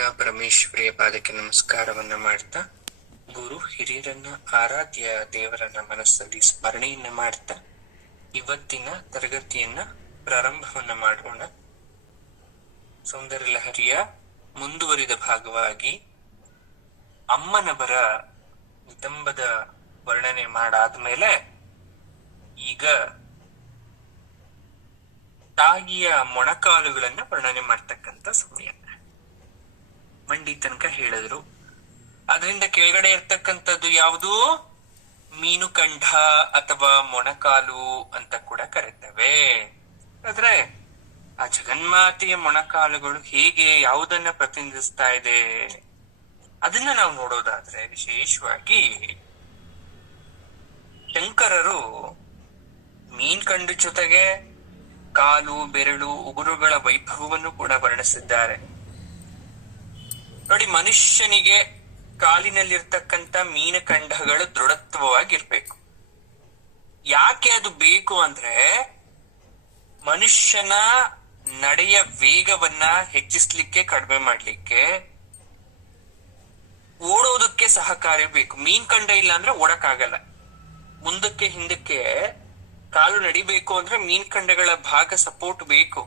ಮಾತಾ ಪರಮೇಶ್ವರಿಯ ಪಾದಕ್ಕೆ ನಮಸ್ಕಾರವನ್ನ ಮಾಡ್ತಾ, ಗುರು ಹಿರಿಯರನ್ನ ಆರಾಧ್ಯ ದೇವರನ್ನ ಮನಸ್ಸಲ್ಲಿ ಸ್ಮರಣೆಯನ್ನ ಮಾಡ್ತಾ ಇವತ್ತಿನ ತರಗತಿಯನ್ನ ಪ್ರಾರಂಭವನ್ನ ಮಾಡೋಣ. ಸೌಂದರ್ಯ ಲಹರಿಯ ಮುಂದುವರಿದ ಭಾಗವಾಗಿ ಅಮ್ಮನವರ ನಿತಂಬದ ವರ್ಣನೆ ಮಾಡಾದ್ಮೇಲೆ ಈಗ ತಾಯಿಯ ಮೊಣಕಾಲುಗಳನ್ನ ವರ್ಣನೆ ಮಾಡ್ತಕ್ಕಂಥ ಸಮಯ. ಮಂಡಿ ತನಕ ಹೇಳಿದ್ರು. ಅದರಿಂದ ಕೆಳಗಡೆ ಇರ್ತಕ್ಕಂಥದ್ದು ಯಾವುದು? ಮೀನುಕಂಠ ಅಥವಾ ಮೊಣಕಾಲು ಅಂತ ಕೂಡ ಕರೀತೇವೆ. ಆದ್ರೆ ಆ ಜಗನ್ಮಾತೆಯ ಮೊಣಕಾಲುಗಳು ಹೇಗೆ ಯಾವುದನ್ನ ಪ್ರತಿನಿಧಿಸ್ತಾ ಇದೆ ಅದನ್ನ ನಾವು ನೋಡೋದಾದ್ರೆ, ವಿಶೇಷವಾಗಿ ಶಂಕರರು ಮೀನ್ಕಂಡು ಜೊತೆಗೆ ಕಾಲು, ಬೆರಳು, ಉಗುರುಗಳ ವೈಭವವನ್ನು ಕೂಡ ವರ್ಣಿಸಿದ್ದಾರೆ. ನೋಡಿ, ಮನುಷ್ಯನಿಗೆ ಕಾಲಿನಲ್ಲಿರ್ತಕ್ಕಂಥ ಮೀನಖಂಡಗಳು ದೃಢತ್ವವಾಗಿರ್ಬೇಕು. ಯಾಕೆ ಅದು ಬೇಕು ಅಂದ್ರೆ, ಮನುಷ್ಯನ ನಡೆಯ ವೇಗವನ್ನ ಹೆಚ್ಚಿಸ್ಲಿಕ್ಕೆ, ಕಡಿಮೆ ಮಾಡ್ಲಿಕ್ಕೆ, ಓಡೋದಕ್ಕೆ ಸಹಕಾರಿ ಬೇಕು. ಮೀನ್ಕಂಡ ಇಲ್ಲ ಅಂದ್ರೆ ಓಡಕ್ಕಾಗಲ್ಲ. ಮುಂದಕ್ಕೆ ಹಿಂದಕ್ಕೆ ಕಾಲು ನಡಿಬೇಕು ಅಂದ್ರೆ ಮೀನ್ಕಂಡಗಳ ಭಾಗ ಸಪೋರ್ಟ್ ಬೇಕು.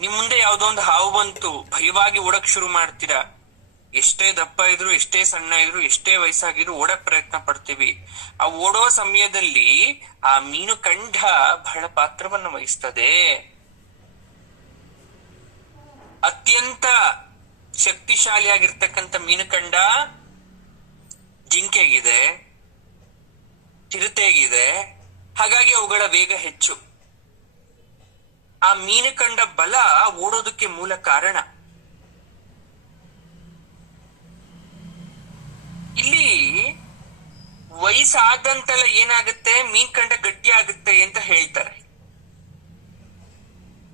ನಿಮ್ ಮುಂದೆ ಯಾವ್ದೋ ಒಂದು ಹಾವು ಬಂತು, ಭಯವಾಗಿ ಓಡಕ್ ಶುರು ಮಾಡ್ತೀರಾ. ಎಷ್ಟೇ ದಪ್ಪ ಇದ್ರು, ಎಷ್ಟೇ ಸಣ್ಣ ಇದ್ರು, ಎಷ್ಟೇ ವಯಸ್ಸಾಗಿದ್ರು ಓಡಕ್ ಪ್ರಯತ್ನ ಪಡ್ತೀವಿ. ಆ ಓಡೋ ಸಮಯದಲ್ಲಿ ಆ ಮೀನುಕಂಠ ಬಹಳ ಪಾತ್ರವನ್ನು ವಹಿಸ್ತದೆ. ಅತ್ಯಂತ ಶಕ್ತಿಶಾಲಿಯಾಗಿರ್ತಕ್ಕಂಥ ಮೀನುಕಂಡ ಜಿಂಕೆಗಿದೆ, ಚಿರತೆಗಿದೆ. ಹಾಗಾಗಿ ಅವುಗಳ ವೇಗ ಹೆಚ್ಚು. ಆ ಮೀನುಕಂಡ ಬಲ ಓಡೋದಕ್ಕೆ ಮೂಲ ಕಾರಣ. ಇಲ್ಲಿ ವಯಸ್ಸಾದಂತೆಲ್ಲ ಏನಾಗುತ್ತೆ, ಮೀನ್ಕಂಡ ಗಟ್ಟಿ ಆಗುತ್ತೆ ಅಂತ ಹೇಳ್ತಾರೆ.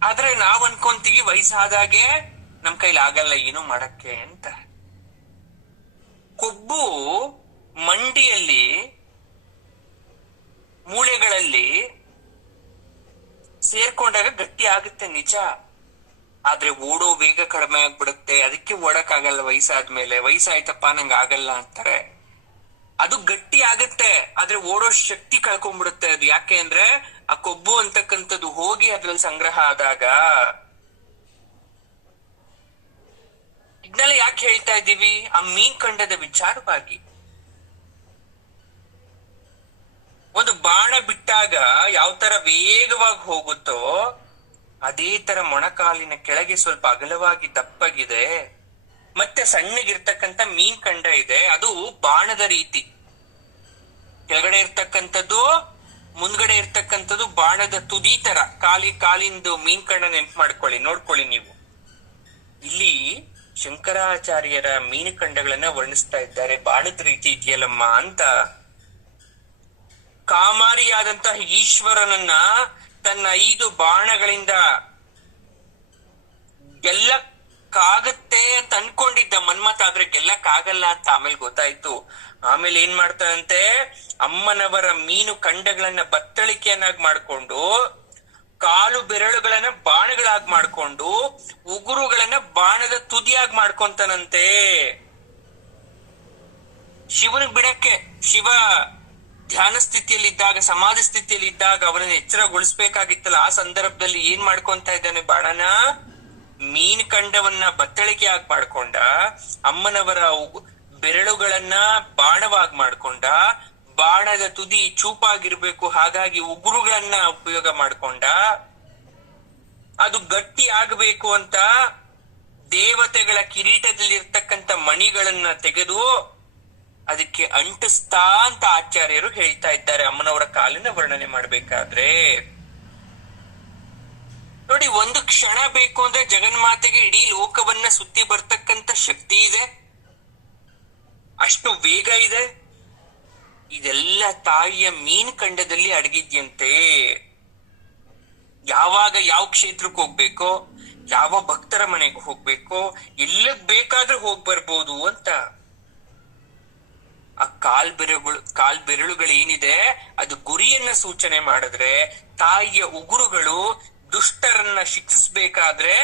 ಆದ್ರೆ ನಾವ್ ಅನ್ಕೊಂತೀವಿ ವಯಸ್ಸಾದಾಗೆ ನಮ್ ಕೈಲಿ ಆಗಲ್ಲ ಏನು ಮಾಡಕ್ಕೆ ಅಂತ. ಕೊಬ್ಬು ಮಂಡಿಯಲ್ಲಿ, ಮೂಳೆಗಳಲ್ಲಿ ಸೇರ್ಕೊಂಡಾಗ ಗಟ್ಟಿ ಆಗುತ್ತೆ ನಿಜ. ಆದ್ರೆ ಓಡೋ ವೇಗ ಕಡಿಮೆ ಆಗ್ಬಿಡುತ್ತೆ. ಅದಕ್ಕೆ ಓಡಕ್ ಆಗಲ್ಲ ವಯಸ್ಸಾದ್ಮೇಲೆ. ವಯಸ್ಸಾಯ್ತಪ್ಪ ನಂಗ ಆಗಲ್ಲ ಅಂತಾರೆ. ಅದು ಗಟ್ಟಿ ಆಗತ್ತೆ, ಆದ್ರೆ ಓಡೋ ಶಕ್ತಿ ಕಳ್ಕೊಂಡ್ಬಿಡುತ್ತೆ. ಅದು ಯಾಕೆ ಅಂದ್ರೆ ಆ ಕೊಬ್ಬು ಅಂತಕ್ಕಂಥದ್ದು ಹೋಗಿ ಅದ್ರಲ್ಲಿ ಸಂಗ್ರಹ ಆದಾಗ. ಇದನ್ನೆಲ್ಲ ಯಾಕೆ ಹೇಳ್ತಾ ಇದ್ದೀವಿ? ಆ ಮೀನ್ಕಂಡದ ವಿಚಾರವಾಗಿ. ಒಂದು ಬಾಣ ಬಿಟ್ಟಾಗ ಯಾವ ತರ ವೇಗವಾಗಿ ಹೋಗುತ್ತೋ ಅದೇ ತರ ಮೊಣಕಾಲಿನ ಕೆಳಗೆ ಸ್ವಲ್ಪ ಅಗಲವಾಗಿ ದಪ್ಪಗಿದೆ, ಮತ್ತೆ ಸಣ್ಣಗಿರ್ತಕ್ಕಂಥ ಮೀನ್ಕಂಡ ಇದೆ. ಅದು ಬಾಣದ ರೀತಿ. ಕೆಳಗಡೆ ಇರ್ತಕ್ಕಂಥದ್ದು, ಮುಂದ್ಗಡೆ ಇರ್ತಕ್ಕಂಥದ್ದು ಬಾಣದ ತುದಿ ತರ. ಕಾಲಿಂದು ಮೀನ್ಕಂಡ ನೆನ್ಪು ಮಾಡ್ಕೊಳ್ಳಿ, ನೋಡ್ಕೊಳ್ಳಿ ನೀವು. ಇಲ್ಲಿ ಶಂಕರಾಚಾರ್ಯರ ಮೀನುಕಂಡಗಳನ್ನ ವರ್ಣಿಸ್ತಾ ಇದ್ದಾರೆ. ಬಾಣದ ರೀತಿ ಇದೆಯಲ್ಲಮ್ಮ ಅಂತ. ಕಾಮಾರಿಯಾದಂತಹ ಈಶ್ವರನನ್ನ ತನ್ನ 5 ಬಾಣಗಳಿಂದ ಗೆಲ್ಲಕ್ಕಾಗತ್ತೆ ಅಂತ ಅನ್ಕೊಂಡಿದ್ದ ಮನ್ಮಥ. ಆದ್ರೆ ಗೆಲ್ಲಕ್ಕಾಗಲ್ಲ ಅಂತ ಆಮೇಲೆ ಗೊತ್ತಾಯ್ತು. ಆಮೇಲೆ ಏನ್ ಮಾಡ್ತಾರಂತೆ, ಅಮ್ಮನವರ ಮೀನು ಕಂಡಗಳನ್ನ ಬತ್ತಳಿಕೆಯನ್ನಾಗಿ ಮಾಡ್ಕೊಂಡು, ಕಾಲು ಬೆರಳುಗಳನ್ನ ಬಾಣಗಳಾಗಿ ಮಾಡ್ಕೊಂಡು, ಉಗುರುಗಳನ್ನ ಬಾಣದ ತುದಿಯಾಗಿ ಮಾಡ್ಕೊಂತಾನಂತೆ. ಶಿವನಿಗೆ ಬಿಡಕ್ಕೆ, ಶಿವ ಧ್ಯಾನ ಸ್ಥಿತಿಯಲ್ಲಿದ್ದಾಗ, ಸಮಾಧಿ ಸ್ಥಿತಿಯಲ್ಲಿದ್ದಾಗ ಅವನನ್ನ ಎಚ್ಚರಗೊಳಿಸ್ಬೇಕಾಗಿತ್ತಲ್ಲ. ಆ ಸಂದರ್ಭದಲ್ಲಿ ಏನ್ ಮಾಡ್ಕೊಂತ ಇದ್ದಾನೆ? ಬಾಣನ ಮೀನ್ಕಂಡವನ್ನ ಬತ್ತಳಿಕೆ ಆಗಿ ಮಾಡ್ಕೊಂಡ, ಅಮ್ಮನವರ ಬೆರಳುಗಳನ್ನ ಬಾಣವಾಗಿ ಮಾಡ್ಕೊಂಡ, ಬಾಣದ ತುದಿ ಚೂಪಾಗಿರ್ಬೇಕು ಹಾಗಾಗಿ ಉಗುರುಗಳನ್ನ ಉಪಯೋಗ ಮಾಡ್ಕೊಂಡ. ಅದು ಗಟ್ಟಿ ಆಗಬೇಕು ಅಂತ ದೇವತೆಗಳ ಕಿರೀಟದಲ್ಲಿ ಇರ್ತಕ್ಕಂಥ ಮಣಿಗಳನ್ನ ತೆಗೆದು ಅದಕ್ಕೆ ಅಂಟಿಸ್ತಾ ಅಂತ ಆಚಾರ್ಯರು ಹೇಳ್ತಾ ಇದ್ದಾರೆ ಅಮ್ಮನವರ ಕಾಲಿನ ವರ್ಣನೆ ಮಾಡ್ಬೇಕಾದ್ರೆ. ನೋಡಿ, ಒಂದು ಕ್ಷಣ ಬೇಕು ಅಂದ್ರೆ ಜಗನ್ಮಾತೆಗೆ ಇಡೀ ಲೋಕವನ್ನ ಸುತ್ತಿ ಬರ್ತಕ್ಕಂಥ ಶಕ್ತಿ ಇದೆ, ಅಷ್ಟು ವೇಗ ಇದೆ. ಇದೆಲ್ಲ ತಾಯಿಯ ಮೀನ್ಕಂಡದಲ್ಲಿ ಅಡಗಿದ್ಯಂತೆ. ಯಾವಾಗ ಯಾವ ಕ್ಷೇತ್ರಕ್ಕೆ ಹೋಗ್ಬೇಕೋ, ಯಾವ ಭಕ್ತರ ಮನೆಗೆ ಹೋಗ್ಬೇಕೋ, ಎಲ್ಲಕ್ ಬೇಕಾದ್ರೂ ಹೋಗ್ ಬರ್ಬೋದು ಅಂತ. ಆ ಕಾಲ್ಬೆರಳುಗಳು ಏನಿದೆ ಅದು ಗುರಿಯನ್ನ ಸೂಚನೆ ಮಾಡಿದ್ರೆ, ತಾಯಿಯ ಉಗುರುಗಳು ದುಷ್ಟರನ್ನ ಶಿಕ್ಷಿಸ್ಬೇಕಾದ್ರೆ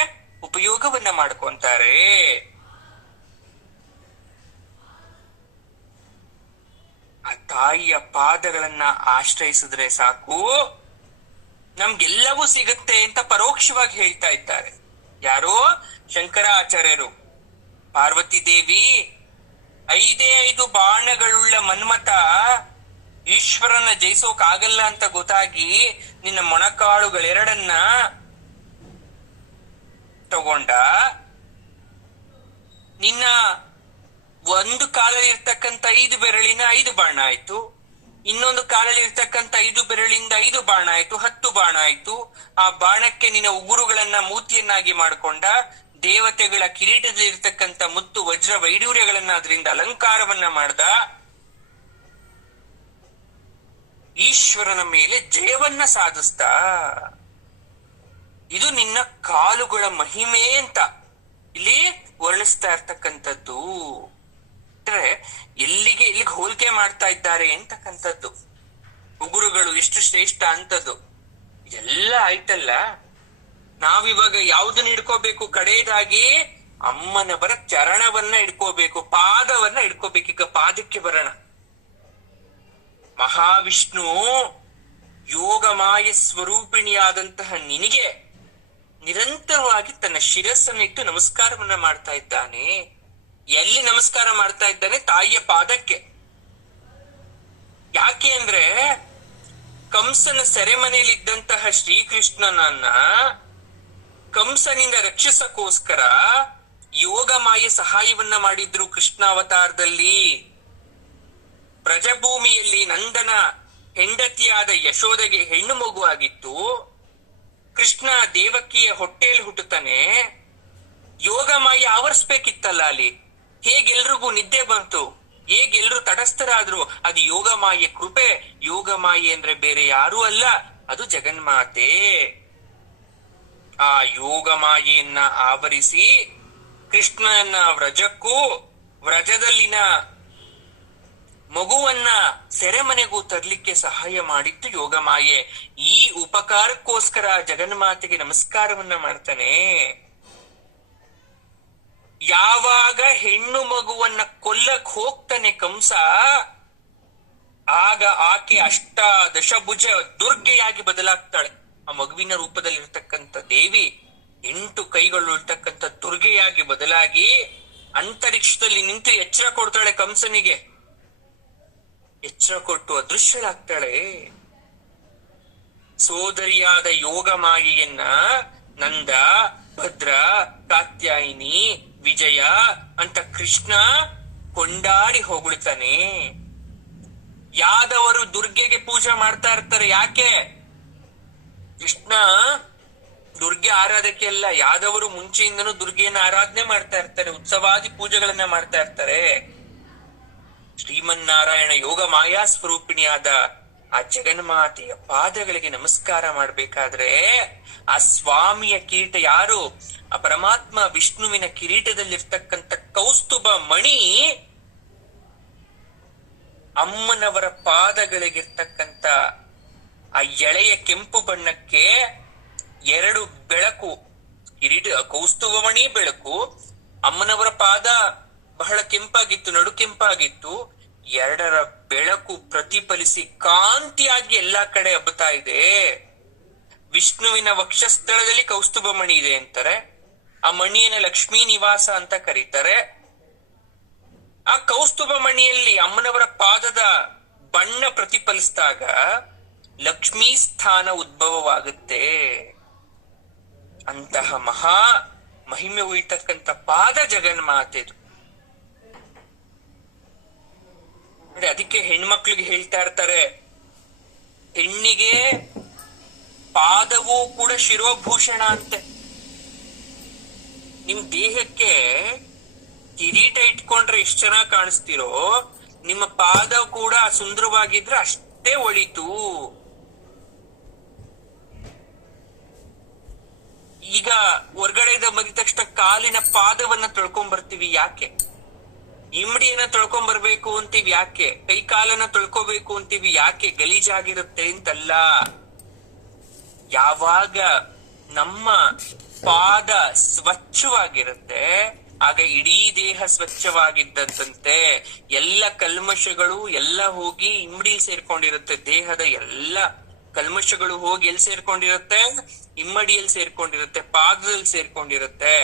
ಉಪಯೋಗವನ್ನ ಮಾಡ್ಕೊಂತಾರೆ. ಆ ತಾಯಿಯ ಪಾದಗಳನ್ನ ಆಶ್ರಯಿಸಿದ್ರೆ ಸಾಕು, ನಮ್ಗೆಲ್ಲವೂ ಸಿಗುತ್ತೆ ಅಂತ ಪರೋಕ್ಷವಾಗಿ ಹೇಳ್ತಾ ಇದ್ದಾರೆ. ಯಾರೋ ಶಂಕರಾಚಾರ್ಯರು. ಪಾರ್ವತಿ ದೇವಿ 5 ಬಾಣಗಳುಳ್ಳ ಮನ್ಮಥ ಈಶ್ವರನ ಜಯಿಸೋಕಾಗಲ್ಲ ಅಂತ ಗೊತ್ತಾಗಿ ನಿನ್ನ ಮೊಣಕಾಳುಗಳೆರಡನ್ನ ತಗೊಂಡ. ನಿನ್ನ ಒಂದು ಕಾಲಲ್ಲಿ ಇರ್ತಕ್ಕಂಥ 5 ಬೆರಳಿನ 5 ಬಾಣ ಆಯ್ತು, ಇನ್ನೊಂದು ಕಾಲಲ್ಲಿ ಇರ್ತಕ್ಕಂಥ 5 ಬೆರಳಿಂದ 5 ಬಾಣ ಆಯ್ತು, 10 ಬಾಣ ಆಯ್ತು. ಆ ಬಾಣಕ್ಕೆ ನಿನ್ನ ಉಗುರುಗಳನ್ನ ಮೂತಿಯನ್ನಾಗಿ ಮಾಡ್ಕೊಂಡ. ದೇವತೆಗಳ ಕಿರೀಟದಲ್ಲಿ ಇರ್ತಕ್ಕಂಥ ಮುತ್ತು ವಜ್ರ ವೈಡೂರ್ಯಗಳನ್ನ ಅದರಿಂದ ಅಲಂಕಾರವನ್ನ ಮಾಡ್ದ. ಈಶ್ವರನ ಮೇಲೆ ಜಯವನ್ನ ಸಾಧಿಸ್ತಾ. ಇದು ನಿನ್ನ ಕಾಲುಗಳ ಮಹಿಮೆ ಅಂತ ಇಲ್ಲಿ ವರ್ಣಿಸ್ತಾ ಇರ್ತಕ್ಕಂಥದ್ದು. ಎಲ್ಲಿಗೆ ಹೋಲಿಕೆ ಮಾಡ್ತಾ ಇದ್ದಾರೆ ಅಂತಕ್ಕಂಥದ್ದು. ಉಗುರುಗಳು ಎಷ್ಟು ಶ್ರೇಷ್ಠ ಅಂತದ್ದು ಎಲ್ಲ ಆಯ್ತಲ್ಲ. ನಾವಿವಾಗ ಯಾವ್ದನ್ನ ಹಿಡ್ಕೋಬೇಕು? ಕಡೆಯದಾಗಿ ಅಮ್ಮನವರ ಚರಣವನ್ನ ಹಿಡ್ಕೋಬೇಕು, ಪಾದವನ್ನ ಹಿಡ್ಕೋಬೇಕು. ಈಗ ಪಾದಕ್ಕೆ ಬರೋಣ. ಮಹಾವಿಷ್ಣು ಯೋಗಮಾಯ ಸ್ವರೂಪಿಣಿಯಾದಂತಹ ನಿನಗೆ ನಿರಂತರವಾಗಿ ತನ್ನ ಶಿರಸ್ಸನ್ನಿಟ್ಟು ನಮಸ್ಕಾರವನ್ನ ಮಾಡ್ತಾ ಇದ್ದಾನೆ. ಎಲ್ಲಿ ನಮಸ್ಕಾರ ಮಾಡ್ತಾ ಇದ್ದಾನೆ? ತಾಯಿಯ ಪಾದಕ್ಕೆ. ಯಾಕೆ ಅಂದ್ರೆ ಕಂಸನ ಸೆರೆಮನೆಯಲ್ಲಿದ್ದಂತಹ ಶ್ರೀಕೃಷ್ಣನನ್ನ ಕಂಸನಿಂದ ರಕ್ಷಿಸಕ್ಕೋಸ್ಕರ ಯೋಗಮಾಯ ಸಹಾಯವನ್ನ ಮಾಡಿದ್ರು ಕೃಷ್ಣಾವತಾರದಲ್ಲಿ. ಬ್ರಜಭೂಮಿಯಲ್ಲಿ ನಂದನ ಹೆಂಡತಿಯಾದ ಯಶೋದೆಗೆ ಹೆಣ್ಣು ಮಗುವಾಗಿತ್ತು. ಕೃಷ್ಣ ದೇವಕಿಯ ಹೊಟ್ಟೆಯಲ್ಲಿ ಹುಟ್ಟುತ್ತಾನೆ. ಯೋಗಮಾಯ ಆವರಿಸ್ಬೇಕಿತ್ತಲ್ಲ ಅಲ್ಲಿ. ಹೇಗೆಲ್ರಿಗೂ ನಿದ್ದೆ ಬಂತು, ಹೇಗೆಲ್ರು ತಟಸ್ಥರಾದ್ರು? ಅದು ಯೋಗಮಾಯೆ ಕೃಪೆ. ಯೋಗಮಾಯೆ ಅಂದ್ರೆ ಬೇರೆ ಯಾರೂ ಅಲ್ಲ, ಅದು ಜಗನ್ಮಾತೆ. ಆ ಯೋಗಮಾಯೆಯನ್ನ ಆವರಿಸಿ ಕೃಷ್ಣನ ವ್ರಜಕ್ಕೂ ವ್ರಜದಲ್ಲಿನ ಮಗುವನ್ನ ಸೆರೆಮನೆಗೂ ತರ್ಲಿಕ್ಕೆ ಸಹಾಯ ಮಾಡಿತ್ತು ಯೋಗಮಾಯೆ. ಈ ಉಪಕಾರಕ್ಕೋಸ್ಕರ ಜಗನ್ಮಾತೆಗೆ ನಮಸ್ಕಾರವನ್ನ ಮಾಡ್ತಾನೆ. ಯಾವಾಗ ಹೆಣ್ಣು ಮಗುವನ್ನ ಕೊಲ್ಲಕ್ ಹೋಗ್ತಾನೆ ಕಂಸ, ಆಗ ಆಕೆ ಅಷ್ಟಾದಶಭುಜ ದುರ್ಗೆಯಾಗಿ ಬದಲಾಗ್ತಾಳೆ. ಆ ಮಗುವಿನ ರೂಪದಲ್ಲಿರ್ತಕ್ಕಂಥ ದೇವಿ 8 ಕೈಗಳು ಇರ್ತಕ್ಕಂಥ ದುರ್ಗೆಯಾಗಿ ಬದಲಾಗಿ ಅಂತರಿಕ್ಷದಲ್ಲಿ ನಿಂತು ಎಚ್ಚರ ಕೊಡ್ತಾಳೆ ಕಂಸನಿಗೆ. ಎಚ್ಚರ ಕೊಟ್ಟು ಅದೃಶ್ಯಳಾಗ್ತಾಳೆ. ಸೋದರಿಯಾದ ಯೋಗಮಾಯೆಯನ್ನ ನಂದ, ಭದ್ರ, ಕಾತ್ಯಾಯಿನಿ, ವಿಜಯ ಅಂತ ಕೃಷ್ಣ ಕೊಂಡಾಡಿ ಹೊಗಳ್ತಾನೆ. ಯಾದವರು ದುರ್ಗೆಗೆ ಪೂಜೆ ಮಾಡ್ತಾ ಇರ್ತಾರೆ. ಯಾಕೆ? ಕೃಷ್ಣ ದುರ್ಗೆ ಆರಾಧಕ್ಕೆ ಅಲ್ಲ, ಯಾದವರು ಮುಂಚೆಯಿಂದನೂ ದುರ್ಗೆಯನ್ನ ಆರಾಧನೆ ಮಾಡ್ತಾ ಇರ್ತಾರೆ, ಉತ್ಸವಾದಿ ಪೂಜೆಗಳನ್ನ ಮಾಡ್ತಾ ಇರ್ತಾರೆ. ಶ್ರೀಮನ್ನಾರಾಯಣ ಯೋಗ ಮಾಯಾ ಸ್ವರೂಪಿಣಿಯಾದ ಆ ಜಗನ್ಮಾತೆಯ ಪಾದಗಳಿಗೆ ನಮಸ್ಕಾರ ಮಾಡ್ಬೇಕಾದ್ರೆ ಆ ಸ್ವಾಮಿಯ ಕಿರೀಟ ಯಾರು? ಆ ಪರಮಾತ್ಮ ವಿಷ್ಣುವಿನ ಕಿರೀಟದಲ್ಲಿರ್ತಕ್ಕಂಥ ಕೌಸ್ತುಭ ಮಣಿ ಅಮ್ಮನವರ ಪಾದಗಳಿಗಿರ್ತಕ್ಕಂಥ ಆ ಎಳೆಯ ಕೆಂಪು ಬಣ್ಣಕ್ಕೆ 2 ಬೆಳಕು. ಕಿರೀಟ ಕೌಸ್ತುಭ ಮಣಿ ಬೆಳಕು, ಅಮ್ಮನವರ ಪಾದ ಬಹಳ ಕೆಂಪಾಗಿತ್ತು, ನಡು ಕೆಂಪಾಗಿತ್ತು. 2ರ ಬೆಳಕು ಪ್ರತಿಫಲಿಸಿ ಕಾಂತಿಯಾಗಿ ಎಲ್ಲಾ ಕಡೆ ಹಬ್ಬುತ್ತಾ ಇದೆ. ವಿಷ್ಣುವಿನ ವಕ್ಷಸ್ಥಳದಲ್ಲಿ ಕೌಸ್ತುಭ ಮಣಿ ಇದೆ ಅಂತಾರೆ. ಆ ಮಣಿಯನ್ನ ಲಕ್ಷ್ಮೀ ನಿವಾಸ ಅಂತ ಕರೀತಾರೆ. ಆ ಕೌಸ್ತುಭ ಮಣಿಯಲ್ಲಿ ಅಮ್ಮನವರ ಪಾದದ ಬಣ್ಣ ಪ್ರತಿಫಲಿಸಿದಾಗ ಲಕ್ಷ್ಮೀ ಸ್ಥಾನ ಉದ್ಭವವಾಗುತ್ತೆ. ಅಂತಹ ಮಹಾ ಮಹಿಮೆ ಉಳಿತಕ್ಕಂಥ ಪಾದ ಜಗನ್ಮಾತೆದು. ಅದಕ್ಕೆ ಹೆಣ್ಮಕ್ಳಿಗೆ ಹೇಳ್ತಾ ಇರ್ತಾರೆ, ಹೆಣ್ಣಿಗೆ ಪಾದವೂ ಕೂಡ ಶಿರೋಭೂಷಣ ಅಂತೆ. ನಿಮ್ ದೇಹಕ್ಕೆ ಕಿರೀಟ ಇಟ್ಕೊಂಡ್ರೆ ಎಷ್ಟು ಚೆನ್ನಾಗಿ ಕಾಣಿಸ್ತಿರೋ, ನಿಮ್ಮ ಪಾದ ಕೂಡ ಸುಂದರವಾಗಿದ್ರೆ ಅಷ್ಟೇ ಒಳಿತು. ಈಗ ಹೊರ್ಗಡೆಯಿಂದ ಬಂದಿದ ತಕ್ಷಣ ಕಾಲಿನ ಪಾದವನ್ನ ತೊಳ್ಕೊಂಡ್ ಬರ್ತೀವಿ. ಯಾಕೆ? ಇಮ್ಮಡಿಯನ್ನ ತೊಳ್ಕೊಂಡ್ ಬರ್ಬೇಕು ಅಂತೀವಿ. ಯಾಕೆ? ಕೈ ಕಾಲನ್ನ ತೊಳ್ಕೋಬೇಕು ಅಂತೀವಿ. ಯಾಕೆ? ಗಲೀಜಾಗಿರುತ್ತೆ ಅಂತಲ್ಲ. ಯಾವಾಗ ನಮ್ಮ ಪಾದ ಸ್ವಚ್ಛವಾಗಿರುತ್ತೆ, ಆಗ ಇಡೀ ದೇಹ ಸ್ವಚ್ಛವಾಗಿದ್ದಂತೆ ಎಲ್ಲ ಕಲ್ಮಶಗಳು ಎಲ್ಲ ಹೋಗಿ ಇಮ್ಮಡಿಲ್ ಸೇರ್ಕೊಂಡಿರುತ್ತೆ. ದೇಹದ ಎಲ್ಲ ಕಲ್ಮಶಗಳು ಹೋಗಿ ಎಲ್ಲಿ ಸೇರ್ಕೊಂಡಿರುತ್ತೆ? ಇಮ್ಮಡಿಯಲ್ಲಿ ಸೇರ್ಕೊಂಡಿರುತ್ತೆ, ಪಾದದಲ್ಲಿ ಸೇರ್ಕೊಂಡಿರುತ್ತೆ.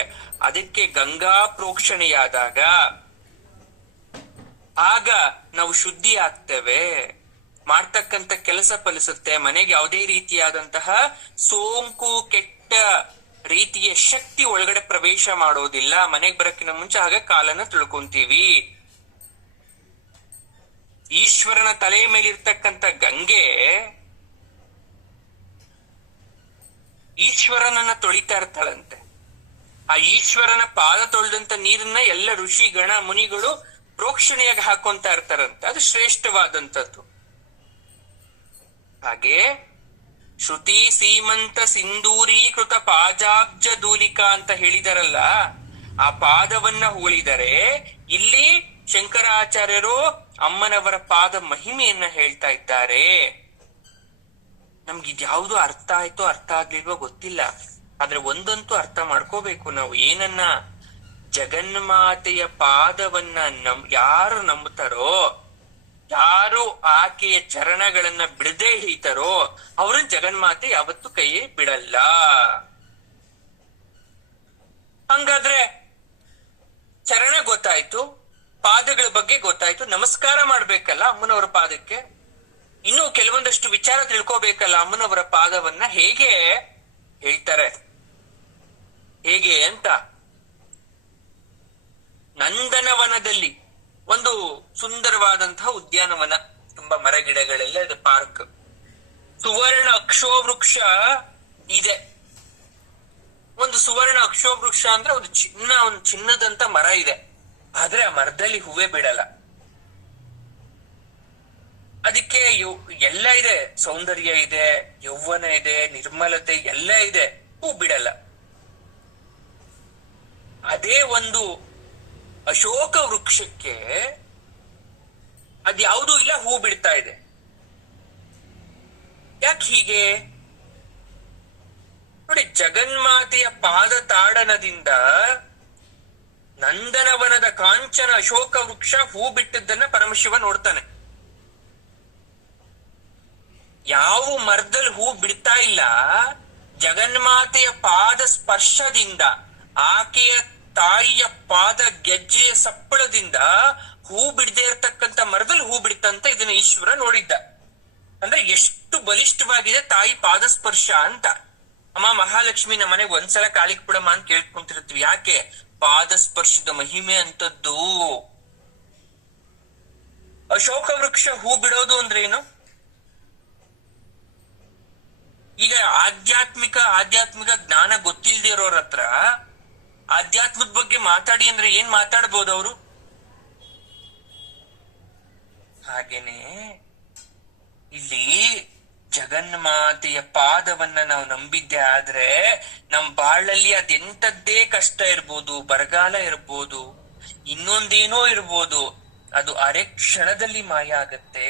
ಅದಕ್ಕೆ ಗಂಗಾ ಪ್ರೋಕ್ಷಣೆಯಾದಾಗ ಆಗ ನಾವು ಶುದ್ಧಿ ಆಗ್ತೇವೆ, ಮಾಡ್ತಕ್ಕಂಥ ಕೆಲಸ ಫಲಿಸುತ್ತೆ. ಮನೆಗೆ ಯಾವುದೇ ರೀತಿಯಾದಂತಹ ಸೋಂಕು ಕೆಟ್ಟ ರೀತಿಯ ಶಕ್ತಿ ಒಳಗಡೆ ಪ್ರವೇಶ ಮಾಡೋದಿಲ್ಲ. ಮನೆಗೆ ಬರಕ್ಕಿಂತ ಮುಂಚೆ ಆಗ ಕಾಲನ್ನ ತಿಳ್ಕೊಂತೀವಿ. ಈಶ್ವರನ ತಲೆಯ ಮೇಲಿರ್ತಕ್ಕಂಥ ಗಂಗೆ ಈಶ್ವರನನ್ನ ತೊಳಿತಾ ಇರ್ತಾಳಂತೆ. ಆ ಈಶ್ವರನ ಪಾದ ತೊಳೆದಂತ ನೀರನ್ನ ಎಲ್ಲ ಋಷಿ ಗಣ ಮುನಿಗಳು ಪ್ರೋಕ್ಷಣೆಯಾಗಿ ಹಾಕೊಂತ ಇರ್ತಾರಂತೆ. ಅದು ಶ್ರೇಷ್ಠವಾದಂಥದ್ದು. ಹಾಗೆ ಶ್ರುತಿ ಸೀಮಂತ ಸಿಂಧೂರೀಕೃತ ಪಾಜಾಬ್ಜ ಧೂಲಿಕಾ ಅಂತ ಹೇಳಿದಾರಲ್ಲ, ಆ ಪಾದವನ್ನ ಹೂಳಿದರೆ ಇಲ್ಲಿ ಶಂಕರಾಚಾರ್ಯರು ಅಮ್ಮನವರ ಪಾದ ಮಹಿಮೆಯನ್ನ ಹೇಳ್ತಾ ಇದ್ದಾರೆ. ನಮ್ಗಿದ್ಯಾವುದು ಅರ್ಥ ಆಯ್ತೋ ಅರ್ಥ ಆಗ್ಲಿಲ್ವೋ ಗೊತ್ತಿಲ್ಲ, ಆದ್ರೆ ಒಂದಂತೂ ಅರ್ಥ ಮಾಡ್ಕೋಬೇಕು ನಾವು. ಏನನ್ನ? ಜಗನ್ಮಾತೆಯ ಪಾದವನ್ನ ಯಾರು ನಂಬುತ್ತಾರೋ, ಯಾರು ಆಕೆಯ ಚರಣಗಳನ್ನ ಬಿಡದೆ ಹಿಡಿತಾರೋ ಅವ್ರನ್ನ ಜಗನ್ಮಾತೆ ಯಾವತ್ತೂ ಕೈಯೇ ಬಿಡಲ್ಲ. ಹಂಗಾದ್ರೆ ಚರಣ ಗೊತ್ತಾಯ್ತು, ಪಾದಗಳ ಬಗ್ಗೆ ಗೊತ್ತಾಯ್ತು, ನಮಸ್ಕಾರ ಮಾಡ್ಬೇಕಲ್ಲ ಅಮ್ಮನವರ ಪಾದಕ್ಕೆ. ಇನ್ನು ಕೆಲವೊಂದಷ್ಟು ವಿಚಾರ ತಿಳ್ಕೋಬೇಕಲ್ಲ ಅಮ್ಮನವರ ಪಾದವನ್ನ. ಹೇಗೆ ಹೇಳ್ತಾರೆ, ಹೇಗೆ ಅಂತ? ನಂದನವನದಲ್ಲಿ ಒಂದು ಸುಂದರವಾದಂತಹ ಉದ್ಯಾನವನ, ತುಂಬಾ ಮರ ಗಿಡಗಳೆಲ್ಲ ಇದೆ, ಪಾರ್ಕ್. ಸುವರ್ಣ ಅಕ್ಷೋವೃಕ್ಷ ಇದೆ. ಒಂದು ಸುವರ್ಣ ಅಕ್ಷೋವೃಕ್ಷ ಅಂದ್ರೆ ಒಂದು ಚಿನ್ನದಂತ ಮರ ಇದೆ. ಆದ್ರೆ ಆ ಮರದಲ್ಲಿ ಹೂವೇ ಬಿಡಲ್ಲ. ಅದಕ್ಕೆ ಎಲ್ಲ ಇದೆ, ಸೌಂದರ್ಯ ಇದೆ, ಯೌವನ ಇದೆ, ನಿರ್ಮಲತೆ ಎಲ್ಲ ಇದೆ, ಹೂ ಬಿಡಲ್ಲ. ಅದೇ ಒಂದು ಅಶೋಕ ವೃಕ್ಷಕ್ಕೆ ಅದ್ಯಾವುದೂ ಇಲ್ಲ, ಹೂ ಬಿಡ್ತಾ ಇದೆ. ಯಾಕೆ ಹೀಗೆ ನೋಡಿ? ಜಗನ್ಮಾತೆಯ ಪಾದ ತಾಡನದಿಂದ ನಂದನವನದ ಕಾಂಚನ ಅಶೋಕ ವೃಕ್ಷ ಹೂ ಬಿಟ್ಟದ್ದನ್ನ ಪರಮಶಿವ ನೋಡ್ತಾನೆ. ಯಾವ ಮರದಲ್ಲಿ ಹೂ ಬಿಡ್ತಾ ಇಲ್ಲ, ಜಗನ್ಮಾತೆಯ ಪಾದ ಸ್ಪರ್ಶದಿಂದ, ಆಕೆಯ ತಾಯಿಯ ಪಾದ ಗೆಜ್ಜೆಯ ಸಪ್ಪಳದಿಂದ ಹೂ ಬಿಡದೆ ಇರತಕ್ಕಂತ ಮರದಲ್ಲಿ ಹೂ ಬಿಡ್ತಂತ ಇದನ್ನ ಈಶ್ವರ ನೋಡಿದ್ದ. ಅಂದ್ರೆ ಎಷ್ಟು ಬಲಿಷ್ಠವಾಗಿದೆ ತಾಯಿ ಪಾದ ಸ್ಪರ್ಶ ಅಂತ. ಅಮ್ಮ ಮಹಾಲಕ್ಷ್ಮಿ ನಮ್ಮ ಮನೆಗೆ ಒಂದ್ಸಲ ಕಾಲಿಗೆ ಬಿಡಮ್ಮ ಅಂತ ಕೇಳ್ಕೊಂತಿರ್ತೀವಿ. ಯಾಕೆ? ಪಾದ ಸ್ಪರ್ಶದ ಮಹಿಮೆ ಅಂತದ್ದು. ಅಶೋಕ ವೃಕ್ಷ ಹೂ ಬಿಡೋದು ಅಂದ್ರೆ ಏನು? ಈಗ ಆಧ್ಯಾತ್ಮಿಕ ಜ್ಞಾನ ಗೊತ್ತಿಲ್ದೇ ಇರೋರ ಹತ್ರ ಆಧ್ಯಾತ್ಮದ ಬಗ್ಗೆ ಮಾತಾಡಿ ಅಂದ್ರೆ ಏನ್ ಮಾತಾಡ್ಬೋದು ಅವರು? ಹಾಗೇನೆ ಇಲ್ಲಿ ಜಗನ್ಮಾತೆಯ ಪಾದವನ್ನ ನಾವು ನಂಬಿದ್ದೆ ಆದ್ರೆ ನಮ್ ಬಾಳಲ್ಲಿ ಅದೆಂತದ್ದೇ ಕಷ್ಟ ಇರ್ಬೋದು, ಬರಗಾಲ ಇರ್ಬೋದು, ಇನ್ನೊಂದೇನೋ ಇರ್ಬೋದು, ಅದು ಅರೆ ಕ್ಷಣದಲ್ಲಿ ಮಾಯ ಆಗತ್ತೆ.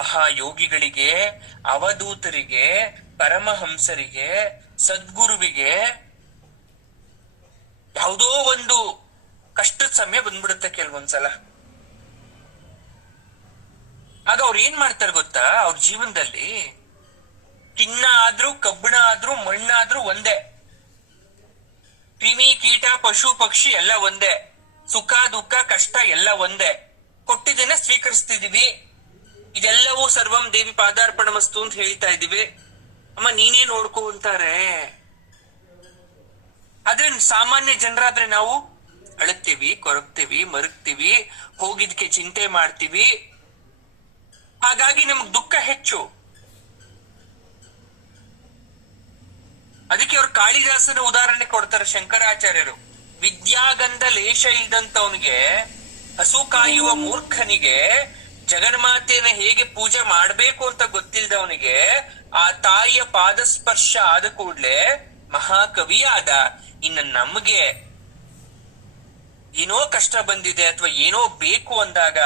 ಮಹಾಯೋಗಿಗಳಿಗೆ, ಅವಧೂತರಿಗೆ, ಪರಮಹಂಸರಿಗೆ, ಸದ್ಗುರುವಿಗೆ ಯಾವುದೋ ಒಂದು ಕಷ್ಟದ ಸಮಯ ಬಂದ್ಬಿಡುತ್ತೆ ಕೆಲವೊಂದ್ಸಲ. ಆಗ ಅವ್ರು ಏನ್ ಮಾಡ್ತಾರೆ ಗೊತ್ತಾ? ಅವ್ರ ಜೀವನದಲ್ಲಿ ಚಿನ್ನ ಆದ್ರೂ, ಕಬ್ಬಿಣ ಆದ್ರೂ, ಮಣ್ಣಾದ್ರೂ ಒಂದೇ, ಕ್ರಿಮಿ ಕೀಟ ಪಶು ಪಕ್ಷಿ ಎಲ್ಲ ಒಂದೇ, ಸುಖ ದುಃಖ ಕಷ್ಟ ಎಲ್ಲ ಒಂದೇ, ಕೊಟ್ಟಿದ್ದೇನೆ ಸ್ವೀಕರಿಸ್ತಿದೀವಿ, ಇದೆಲ್ಲವೂ ಸರ್ವಂ ದೇವಿ ಪಾದಾರ್ಪಣಮಸ್ತು ಅಂತ ಹೇಳ್ತಾ ಇದೀವಿ. ಅಮ್ಮ ನೀನೇ ನೋಡ್ಕೋ ಅಂತಾರೆ. ಆದ್ರೆ ಸಾಮಾನ್ಯ ಜನರಾದ್ರೆ ನಾವು ಅಳುತ್ತೀವಿ, ಕೊರಗ್ತೀವಿ, ಮರುಗ್ತೀವಿ, ಹೋಗಿದ್ಕೆ ಚಿಂತೆ ಮಾಡ್ತೀವಿ. ಹಾಗಾಗಿ ನಮಗ್ ದುಃಖ ಹೆಚ್ಚು. ಅದಕ್ಕೆ ಅವ್ರು ಕಾಳಿದಾಸನ ಉದಾಹರಣೆ ಕೊಡ್ತಾರೆ ಶಂಕರಾಚಾರ್ಯರು. ವಿದ್ಯಾಗಂಧ ಲೇಷ ಇಲ್ದಂತವನಿಗೆ, ಹಸು ಕಾಯುವ ಮೂರ್ಖನಿಗೆ, ಜಗನ್ಮಾತೆಯನ್ನ ಹೇಗೆ ಪೂಜೆ ಮಾಡ್ಬೇಕು ಅಂತ ಗೊತ್ತಿಲ್ದವನಿಗೆ ಆ ತಾಯಿಯ ಪಾದಸ್ಪರ್ಶ ಆದ ಕೂಡ್ಲೆ ಮಹಾಕವಿ ಆದ. ಇನ್ನು ನಮಗೆ ಏನೋ ಕಷ್ಟ ಬಂದಿದೆ ಅಥವಾ ಏನೋ ಬೇಕು ಅಂದಾಗ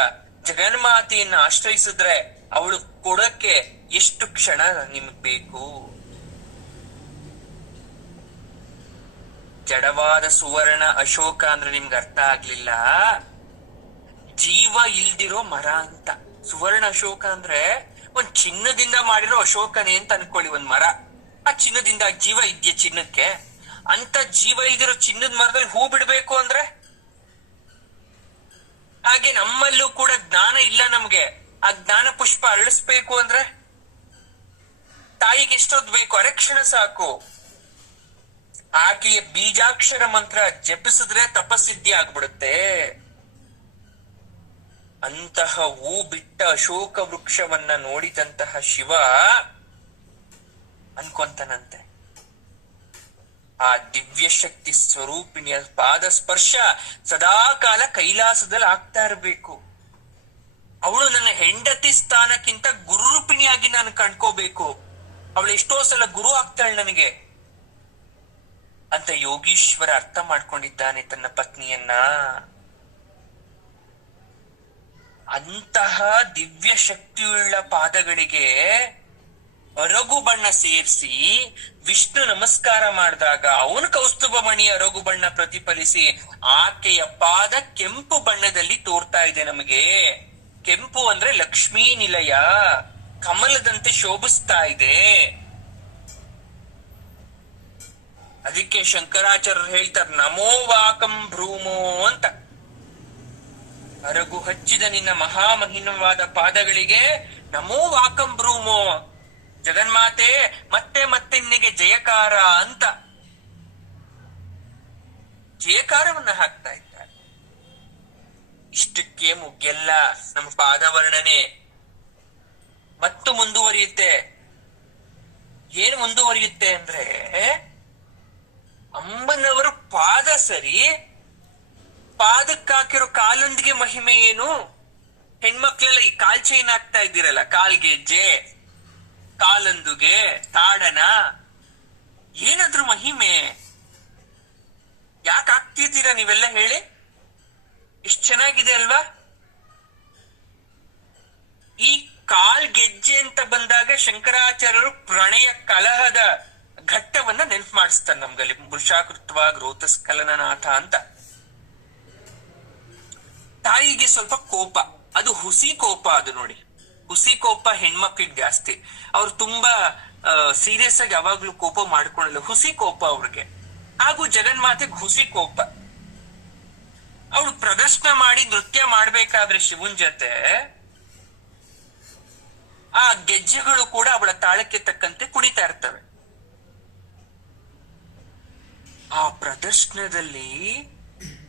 ಜಗನ್ಮಾತೆಯನ್ನ ಆಶ್ರಯಿಸಿದ್ರೆ ಅವಳು ಕೊಡಕ್ಕೆ ಎಷ್ಟು ಕ್ಷಣ ನಿಮಗ್ ಬೇಕು? ಜಡವಾದ ಸುವರ್ಣ ಅಶೋಕ ಅಂದ್ರೆ ನಿಮ್ಗೆ ಅರ್ಥ ಆಗ್ಲಿಲ್ಲ. ಜೀವ ಇಲ್ದಿರೋ ಮರ ಅಂತ. ಸುವರ್ಣ ಅಶೋಕ ಅಂದ್ರೆ ಒಂದ್ ಚಿನ್ನದಿಂದ ಮಾಡಿರೋ ಅಶೋಕನೇ ಅಂತ ಅನ್ಕೊಳ್ಳಿ, ಒಂದ್ ಮರ. ಆ ಚಿನ್ನದಿಂದ ಜೀವ ಇದೆಯಾ ಚಿನ್ನಕ್ಕೆ? ಅಂತ ಜೀವ ಇಲ್ದಿರೋ ಚಿನ್ನದ ಮರದಲ್ಲಿ ಹೂ ಬಿಡ್ಬೇಕು ಅಂದ್ರೆ? ಹಾಗೆ ನಮ್ಮಲ್ಲೂ ಕೂಡ ಜ್ಞಾನ ಇಲ್ಲ ನಮ್ಗೆ. ಆ ಜ್ಞಾನ ಪುಷ್ಪ ಅರಳಿಸ್ಬೇಕು ಅಂದ್ರೆ ತಾಯಿಗೆ ಎಷ್ಟೊತ್ತು ಬೇಕು? ಅರಕ್ಷಣ ಸಾಕು. ಆಕೆಯ ಬೀಜಾಕ್ಷರ ಮಂತ್ರ ಜಪಿಸಿದ್ರೆ ತಪಸ್ಸಿದ್ಧಿ ಆಗ್ಬಿಡುತ್ತೆ. ಅಂತಹ ಹೂ ಬಿಟ್ಟ ಅಶೋಕ ವೃಕ್ಷವನ್ನ ನೋಡಿದಂತಹ ಶಿವ ಅನ್ಕೊಂತಾನಂತೆ, ಆ ದಿವ್ಯ ಶಕ್ತಿ ಸ್ವರೂಪಿಣಿಯ ಪಾದ ಸ್ಪರ್ಶ ಸದಾ ಕಾಲ ಕೈಲಾಸದಲ್ಲಿ ಆಗ್ತಾ ಇರಬೇಕು. ಅವಳು ನನ್ನ ಹೆಂಡತಿ ಸ್ಥಾನಕ್ಕಿಂತ ಗುರುರೂಪಿಣಿಯಾಗಿ ನಾನು ಕಂಡ್ಕೋಬೇಕು. ಅವಳು ಎಷ್ಟೋ ಸಲ ಗುರು ಆಗ್ತಾಳೆ ನನಗೆ ಅಂತ ಯೋಗೀಶ್ವರ ಅರ್ಥ ಮಾಡ್ಕೊಂಡಿದ್ದಾನೆ ತನ್ನ ಪತ್ನಿಯನ್ನ. ಅಂತಹ ದಿವ್ಯ ಶಕ್ತಿಯುಳ್ಳ ಪಾದಗಳಿಗೆ ಅರಗು ಬಣ್ಣ ಸೇರಿಸಿ ವಿಷ್ಣು ನಮಸ್ಕಾರ ಮಾಡಿದಾಗ ಅವನು ಕೌಸ್ತುಭ ಮಣಿ ಅರಗು ಬಣ್ಣ ಪ್ರತಿಫಲಿಸಿ ಆಕೆಯ ಪಾದ ಕೆಂಪು ಬಣ್ಣದಲ್ಲಿ ತೋರ್ತಾ ಇದೆ ನಮಗೆ. ಕೆಂಪು ಅಂದ್ರೆ ಲಕ್ಷ್ಮೀ ನಿಲಯ, ಕಮಲದಂತೆ ಶೋಭಿಸ್ತಾ ಇದೆ. ಅದಕ್ಕೆ ಶಂಕರಾಚಾರ್ಯರು ಹೇಳ್ತಾರೆ, ನಮೋ ವಾಕಂ ಭ್ರೂಮೋ ಅಂತ. ಅರಗು ಹಚ್ಚಿದ ನಿನ್ನ ಮಹಾಮಹಿಮವಾದ ಪಾದಗಳಿಗೆ ನಮೋ ವಾಕಂ ಭ್ರೂಮೋ, ಜಗನ್ಮಾತೆ ಮತ್ತೆ ಮತ್ತೆ ನಿನಗೆ ಜಯಕಾರ ಅಂತ ಜಯಕಾರವನ್ನ ಹಾಕ್ತಾ ಇದ್ದಾರೆ. ಇಷ್ಟಕ್ಕೆ ಮುಗ್ಗೆಲ್ಲ ನಮ್ಮ ಪಾದವರ್ಣನೆ ಮತ್ತು ಮುಂದುವರಿಯುತ್ತೆ. ಏನು ಮುಂದುವರಿಯುತ್ತೆ ಅಂದ್ರೆ, ಅಮ್ಮನವರ ಪಾದ ಸರಿ, ಪಾದಕ್ಕಾಕಿರೋ ಕಾಲೊಂದಿಗೆ ಮಹಿಮೆ ಏನು? ಹೆಣ್ಮಕ್ಳೆಲ್ಲ ಈ ಕಾಲ್ ಚೈನ್ ಹಾಕ್ತಾ ಇದ್ದೀರಲ್ಲ, ಕಾಲ್ಗೆಜ್ಜೆ, ಕಾಲಂದುಗೆ, ತಾಡನ, ಏನಾದ್ರೂ ಮಹಿಮೆ ಯಾಕೆ ಆಗ್ತಿದ್ದೀರಾ ನೀವೆಲ್ಲ ಹೇಳಿ? ಇಷ್ಟ ಚೆನ್ನಾಗಿದೆ ಅಲ್ವಾ? ಈ ಕಾಲ್ ಗೆಜ್ಜೆ ಅಂತ ಬಂದಾಗ ಶಂಕರಾಚಾರ್ಯರು ಪ್ರಣಯ ಕಲಹದ ಘಟ್ಟವನ್ನ ನೆನ್ಪು ಮಾಡಿಸ್ತಾನೆ ನಮ್ಗಲ್ಲಿ. ವೃಷಾಕೃತ್ವ ಗ್ರೋತಸ್ಖಲನನಾಥ ಅಂತ. ತಾಯಿಗೆ ಸ್ವಲ್ಪ ಕೋಪ, ಅದು ಹುಸಿ ಕೋಪ. ಅದು ನೋಡಿ, ಹುಸಿ ಕೋಪ ಹೆಣ್ಮಕ್ಳಿಗೆ ಜಾಸ್ತಿ. ಅವ್ರು ತುಂಬಾ ಸೀರಿಯಸ್ ಆಗಿ ಯಾವಾಗ್ಲೂ ಕೋಪ ಮಾಡ್ಕೊಳ್ಳಲ್ಲ, ಹುಸಿ ಕೋಪ ಅವ್ರಿಗೆ. ಹಾಗೂ ಜಗನ್ಮಾತೆಗೆ ಹುಸಿ ಕೋಪ. ಅವಳು ಪ್ರದರ್ಶನ ಮಾಡಿ ನೃತ್ಯ ಮಾಡ್ಬೇಕಾದ್ರೆ ಶಿವನ್ ಜೊತೆ ಆ ಗೆಜ್ಜೆಗಳು ಕೂಡ ಅವಳ ತಾಳಕ್ಕೆ ತಕ್ಕಂತೆ ಕುಣಿತಾ ಇರ್ತವೆ. ಆ ಪ್ರದರ್ಶನದಲ್ಲಿ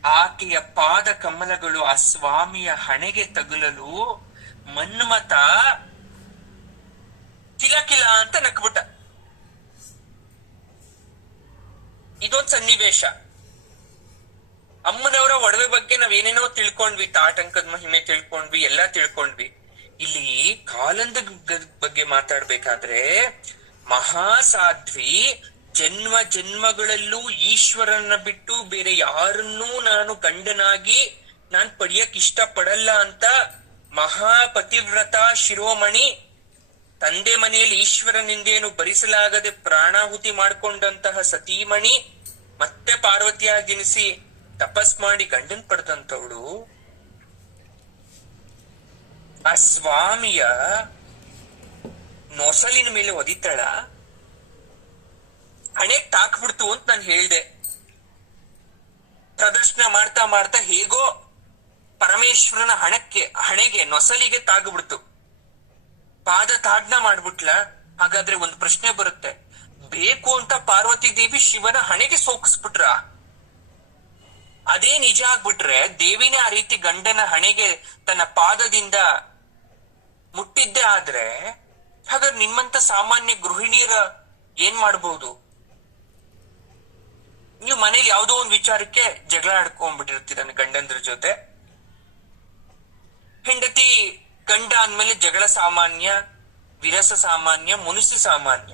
ಆಕೆಯ ಪಾದ ಕಮಲಗಳು ಆ ಸ್ವಾಮಿಯ ಹಣೆಗೆ ತಗುಲಲು ಮನ್ಮಥ ಕಿಲಕಿಲ ಅಂತ ನಕ್ಬಿಟ್ಟ. ಇದೊಂದು ಸನ್ನಿವೇಶ. ಅಮ್ಮನವರ ಒಡವೆ ಬಗ್ಗೆ ನಾವೇನೇನೋ ತಿಳ್ಕೊಂಡ್ವಿ, ತಾಟಂಕದ ಮಹಿಮೆ ತಿಳ್ಕೊಂಡ್ವಿ, ಎಲ್ಲಾ ತಿಳ್ಕೊಂಡ್ವಿ. ಇಲ್ಲಿ ಕಾಲಂದ ಬಗ್ಗೆ ಮಾತಾಡ್ಬೇಕಾದ್ರೆ ಮಹಾಸಾಧ್ವಿ ಜನ್ಮ ಜನ್ಮಗಳಲ್ಲೂ ಈಶ್ವರನ್ನ ಬಿಟ್ಟು ಬೇರೆ ಯಾರನ್ನೂ ನಾನು ಗಂಡನಾಗಿ ನಾನ್ ಪಡೆಯಕ್ ಇಷ್ಟ ಪಡಲ್ಲ ಅಂತ ಮಹಾಪತಿವ್ರತ ಶಿರೋಮಣಿ, ತಂದೆ ಮನೆಯಲ್ಲಿ ಈಶ್ವರನಿಂದೇನು ಭರಿಸಲಾಗದೆ ಪ್ರಾಣಾಹುತಿ ಮಾಡ್ಕೊಂಡಂತಹ ಸತೀಮಣಿ, ಮತ್ತೆ ಪಾರ್ವತಿಯಾಗಿ ಜನಿಸಿ ತಪಸ್ ಮಾಡಿ ಗಂಡನ್ ಪಡೆದಂತವಳು ಆ ಸ್ವಾಮಿಯ ನೊಸಲಿನ ಮೇಲೆ ಒದಿತಾಳ. ಹಣೆಗ್ ತಾಕ್ಬಿಡ್ತು ಅಂತ ನಾನು ಹೇಳ್ದೆ. ಪ್ರದರ್ಶನ ಮಾಡ್ತಾ ಮಾಡ್ತಾ ಹೇಗೋ ಪರಮೇಶ್ವರನ ಹಣೆಗೆ ನೊಸಲಿಗೆ ತಾಗ್ಬಿಡ್ತು. ಪಾದ ತಾಡ್ನ ಮಾಡ್ಬಿಟ್ಲ. ಹಾಗಾದ್ರೆ ಒಂದು ಪ್ರಶ್ನೆ ಬರುತ್ತೆ, ಬೇಕು ಅಂತ ಪಾರ್ವತಿ ದೇವಿ ಶಿವನ ಹಣೆಗೆ ಸೋಕಿಸ್ಬಿಟ್ರ? ಅದೇ ನಿಜ ಆಗ್ಬಿಟ್ರೆ ದೇವಿನೇ ಆ ರೀತಿ ಗಂಡನ ಹಣೆಗೆ ತನ್ನ ಪಾದದಿಂದ ಮುಟ್ಟಿದ್ದೆ ಆದ್ರೆ ಹಾಗಾದ್ರೆ ನಿಮ್ಮಂತ ಸಾಮಾನ್ಯ ಗೃಹಿಣಿಯರ ಏನ್ ಮಾಡ್ಬೋದು? ನೀವು ಮನೇಲಿ ಯಾವುದೋ ಒಂದು ವಿಚಾರಕ್ಕೆ ಜಗಳ ಆಡ್ಕೊಂಡ್ಬಿಟ್ಟಿರ್ತೀರ ಗಂಡಂದ್ರ ಜೊತೆ. ಹೆಂಡತಿ ಗಂಡ ಅಂದ್ಮೇಲೆ ಜಗಳ ಸಾಮಾನ್ಯ, ವಿರಸ ಸಾಮಾನ್ಯ, ಮುನಿಸಿ ಸಾಮಾನ್ಯ.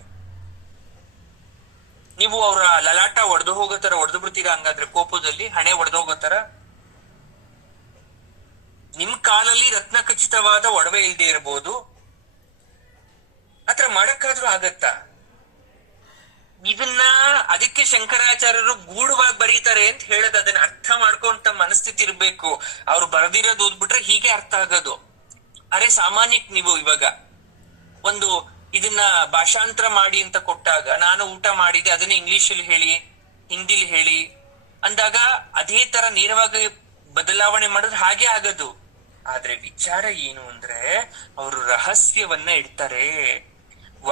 ನೀವು ಅವರ ಲಲಾಟ ಒಡೆದು ಹೋಗೋ ತರ ಒಡೆದು ಬಿಡ್ತೀರಾ ಹಂಗಾದ್ರೆ ಕೋಪದಲ್ಲಿ, ಹಣೆ ಒಡೆದು ಹೋಗೋ ತರ. ನಿಮ್ ಕಾಲಲ್ಲಿ ರತ್ನ ಖಚಿತವಾದ ಒಡವೆ ಇಲ್ದೇ ಇರ್ಬೋದು, ಆತರ ಮಾಡಕ್ಕಾದ್ರೂ ಆಗತ್ತಾ? ಇದನ್ನ ಅದಕ್ಕೆ ಶಂಕರಾಚಾರ್ಯರು ಗೂಢವಾಗಿ ಬರೀತಾರೆ ಅಂತ ಹೇಳೋದು. ಅದನ್ನ ಅರ್ಥ ಮಾಡ್ಕೊಂತ ಮನಸ್ಥಿತಿ ಇರ್ಬೇಕು. ಅವ್ರು ಬರೆದಿರೋದು ಓದ್ಬಿಟ್ರೆ ಹೀಗೆ ಅರ್ಥ ಆಗೋದು. ಅರೆ ಸಾಮಾನ್ಯಕ್ ನೀವು ಇವಾಗ ಒಂದು ಇದನ್ನ ಭಾಷಾಂತರ ಮಾಡಿ ಅಂತ ಕೊಟ್ಟಾಗ, ನಾನು ಊಟ ಮಾಡಿದೆ ಅದನ್ನ ಇಂಗ್ಲಿಷಲ್ಲಿ ಹೇಳಿ, ಹಿಂದಿಲಿ ಹೇಳಿ ಅಂದಾಗ ಅದೇ ತರ ನೇರವಾಗಿ ಬದಲಾವಣೆ ಮಾಡಿದ್ರೆ ಹಾಗೆ ಆಗದು. ಆದ್ರೆ ವಿಚಾರ ಏನು ಅಂದ್ರೆ ಅವರು ರಹಸ್ಯವನ್ನ ಇಡ್ತಾರೆ,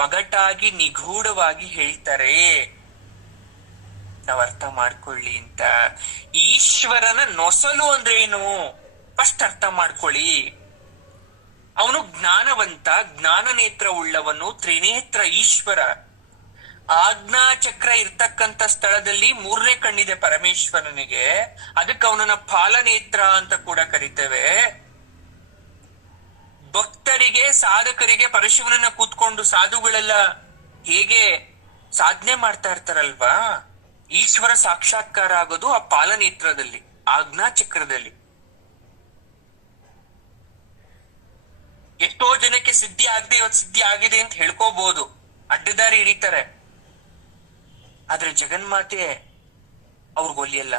ಒಗಟಾಗಿ ನಿಗೂಢವಾಗಿ ಹೇಳ್ತಾರೆ, ನಾವ್ ಅರ್ಥ ಮಾಡ್ಕೊಳ್ಳಿ ಅಂತ. ಈಶ್ವರನ ನೊಸಲು ಅಂದ್ರೆ ಏನು ಫಸ್ಟ್ ಅರ್ಥ ಮಾಡ್ಕೊಳ್ಳಿ. ಅವನು ಜ್ಞಾನವಂತ, ಜ್ಞಾನ ನೇತ್ರ ಉಳ್ಳವನು, ತ್ರಿನೇತ್ರ ಈಶ್ವರ. ಆಜ್ಞಾ ಚಕ್ರ ಇರ್ತಕ್ಕಂಥ ಸ್ಥಳದಲ್ಲಿ 3ನೇ ಕಣ್ಣಿದೆ ಪರಮೇಶ್ವರನಿಗೆ, ಅದಕ್ಕೆ ಅವನನ್ನ ಫಾಲನೇತ್ರ ಅಂತ ಕೂಡ ಕರಿತೇವೆ. ಭಕ್ತರಿಗೆ, ಸಾಧಕರಿಗೆ ಪರಶಿವನನ್ನ ಕೂತ್ಕೊಂಡು ಸಾಧುಗಳೆಲ್ಲ ಹೇಗೆ ಸಾಧನೆ ಮಾಡ್ತಾ ಇರ್ತಾರಲ್ವಾ, ಈಶ್ವರ ಸಾಕ್ಷಾತ್ಕಾರ ಆಗೋದು ಆ ಪಾಲನೇತ್ರದಲ್ಲಿ, ಆಜ್ಞಾ ಚಕ್ರದಲ್ಲಿ. ಎಷ್ಟೋ ಜನಕ್ಕೆ ಸಿದ್ಧಿ ಆಗದೆ ಇವತ್ತು ಸಿದ್ಧಿ ಆಗಿದೆ ಅಂತ ಹೇಳ್ಕೋಬಹುದು, ಅಡ್ಡದಾರಿ ಹಿಡಿತಾರೆ. ಆದ್ರೆ ಜಗನ್ಮಾತೆ ಅವ್ರಿಗೊಲಿಯಲ್ಲ.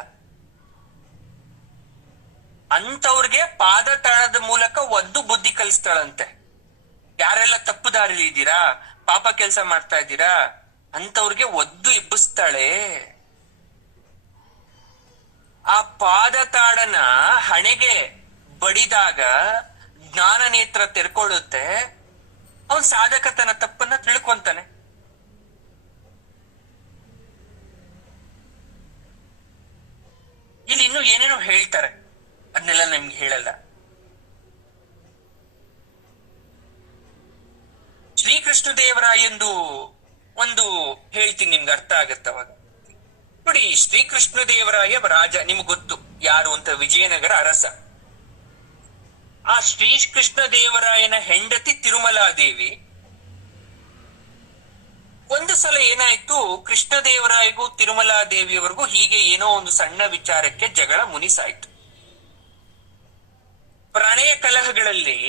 ಅಂತವ್ರಿಗೆ ಪಾದ ತಾಳದ ಮೂಲಕ ಒದ್ದು ಬುದ್ಧಿ ಕಲಿಸ್ತಾಳಂತೆ. ಯಾರೆಲ್ಲ ತಪ್ಪು ದಾರಿಲಿ ಇದ್ದೀರಾ, ಪಾಪ ಕೆಲಸ ಮಾಡ್ತಾ ಇದ್ದೀರಾ ಅಂತವ್ರಿಗೆ ಒದ್ದು ಎಬ್ಬಿಸ್ತಾಳೆ. ಆ ಪಾದ ತಾಡನ ಹಣೆಗೆ ಬಡಿದಾಗ ಜ್ಞಾನ ನೇತ್ರ ತೆರ್ಕೊಳ್ಳುತ್ತೆ. ಅವನ್ ಸಾಧಕ ತನ್ನ ತಪ್ಪನ್ನ ತಿಳ್ಕೊಂತಾನೆ. ಇಲ್ಲಿ ಇನ್ನು ಏನೇನೋ ಹೇಳ್ತಾರೆ, ಅದನ್ನೆಲ್ಲ ನಮ್ಗೆ ಹೇಳಲ್ಲ. ಶ್ರೀಕೃಷ್ಣ ದೇವರಾಯಂದು ಒಂದು ಹೇಳ್ತೀನಿ, ನಿಮ್ಗೆ ಅರ್ಥ ಆಗತ್ತ ಅವಾಗ. ನೋಡಿ, ಶ್ರೀಕೃಷ್ಣ ದೇವರಾಯ ರಾಜ, ನಿಮ್ಗೆ ಗೊತ್ತು ಯಾರು ಅಂತ, ವಿಜಯನಗರ ಅರಸ. ಆ ಶ್ರೀಕೃಷ್ಣ ದೇವರಾಯನ ಹೆಂಡತಿ ತಿರುಮಲಾದೇವಿ. ಒಂದು ಸಲ ಏನಾಯ್ತು, ಕೃಷ್ಣದೇವರಾಯಗೂ ತಿರುಮಲಾದೇವಿಯವರೆಗೂ ಹೀಗೆ ಏನೋ ಒಂದು ಸಣ್ಣ ವಿಚಾರಕ್ಕೆ ಜಗಳ ಮುನಿಸಾಯ್ತು. ಪ್ರಣಯ ಕಲಹಗಳಲ್ಲಿ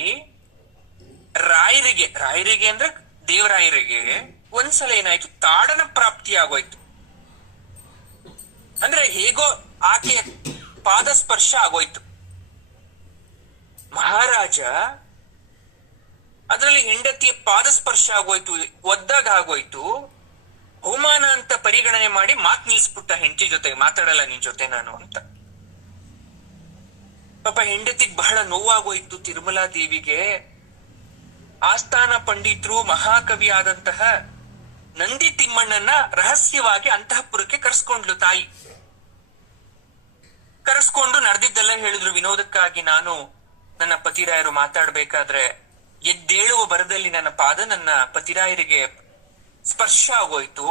ರಾಯರಿಗೆ ಅಂದ್ರೆ ದೇವರಾಯರಿಗೆ ಒಂದ್ಸಲ ಏನಾಯ್ತು, ತಾಡನ ಪ್ರಾಪ್ತಿ ಆಗೋಯ್ತು. ಅಂದ್ರೆ ಹೇಗೋ ಆಕೆಯ ಪಾದ ಸ್ಪರ್ಶ ಆಗೋಯ್ತು. ಮಹಾರಾಜ ಅದರಲ್ಲಿ ಹೆಂಡತಿಯ ಪಾದ ಸ್ಪರ್ಶ ಆಗೋಯ್ತು, ಒದ್ದಾಗ ಆಗೋಯ್ತು. ಅವಮಾನ ಅಂತ ಪರಿಗಣನೆ ಮಾಡಿ ಮಾತ್ ನಿಲ್ಸ್ಬಿಟ್ಟ ಹೆಂಡತಿ ಜೊತೆಗೆ, ಮಾತಾಡಲ್ಲ ನಿನ್ ಜೊತೆ ನಾನು ಅಂತ. ಪಾಪ ಹೆಂಡತಿಗ್ ಬಹಳ ನೋವಾಗೋಯ್ತು ತಿರುಮಲಾ ದೇವಿಗೆ. ಆಸ್ಥಾನ ಪಂಡಿತರು, ಮಹಾಕವಿ ಆದಂತಹ ನಂದಿ ತಿಮ್ಮಣ್ಣನ ರಹಸ್ಯವಾಗಿ ಅಂತಃಪುರಕ್ಕೆ ಕರೆಸ್ಕೊಂಡ್ಲು ತಾಯಿ. ಕರೆಸ್ಕೊಂಡು ನಡೆದಿದ್ದೆಲ್ಲ ಹೇಳಿದ್ರು. ವಿನೋದಕ್ಕಾಗಿ ನಾನು ನನ್ನ ಪತಿರಾಯರು ಮಾತಾಡ್ಬೇಕಾದ್ರೆ ಎದ್ದೇಳುವ ಬರದಲ್ಲಿ ನನ್ನ ಪಾದ ನನ್ನ ಪತಿರಾಯರಿಗೆ ಸ್ಪರ್ಶ ಆಗೋಯ್ತು.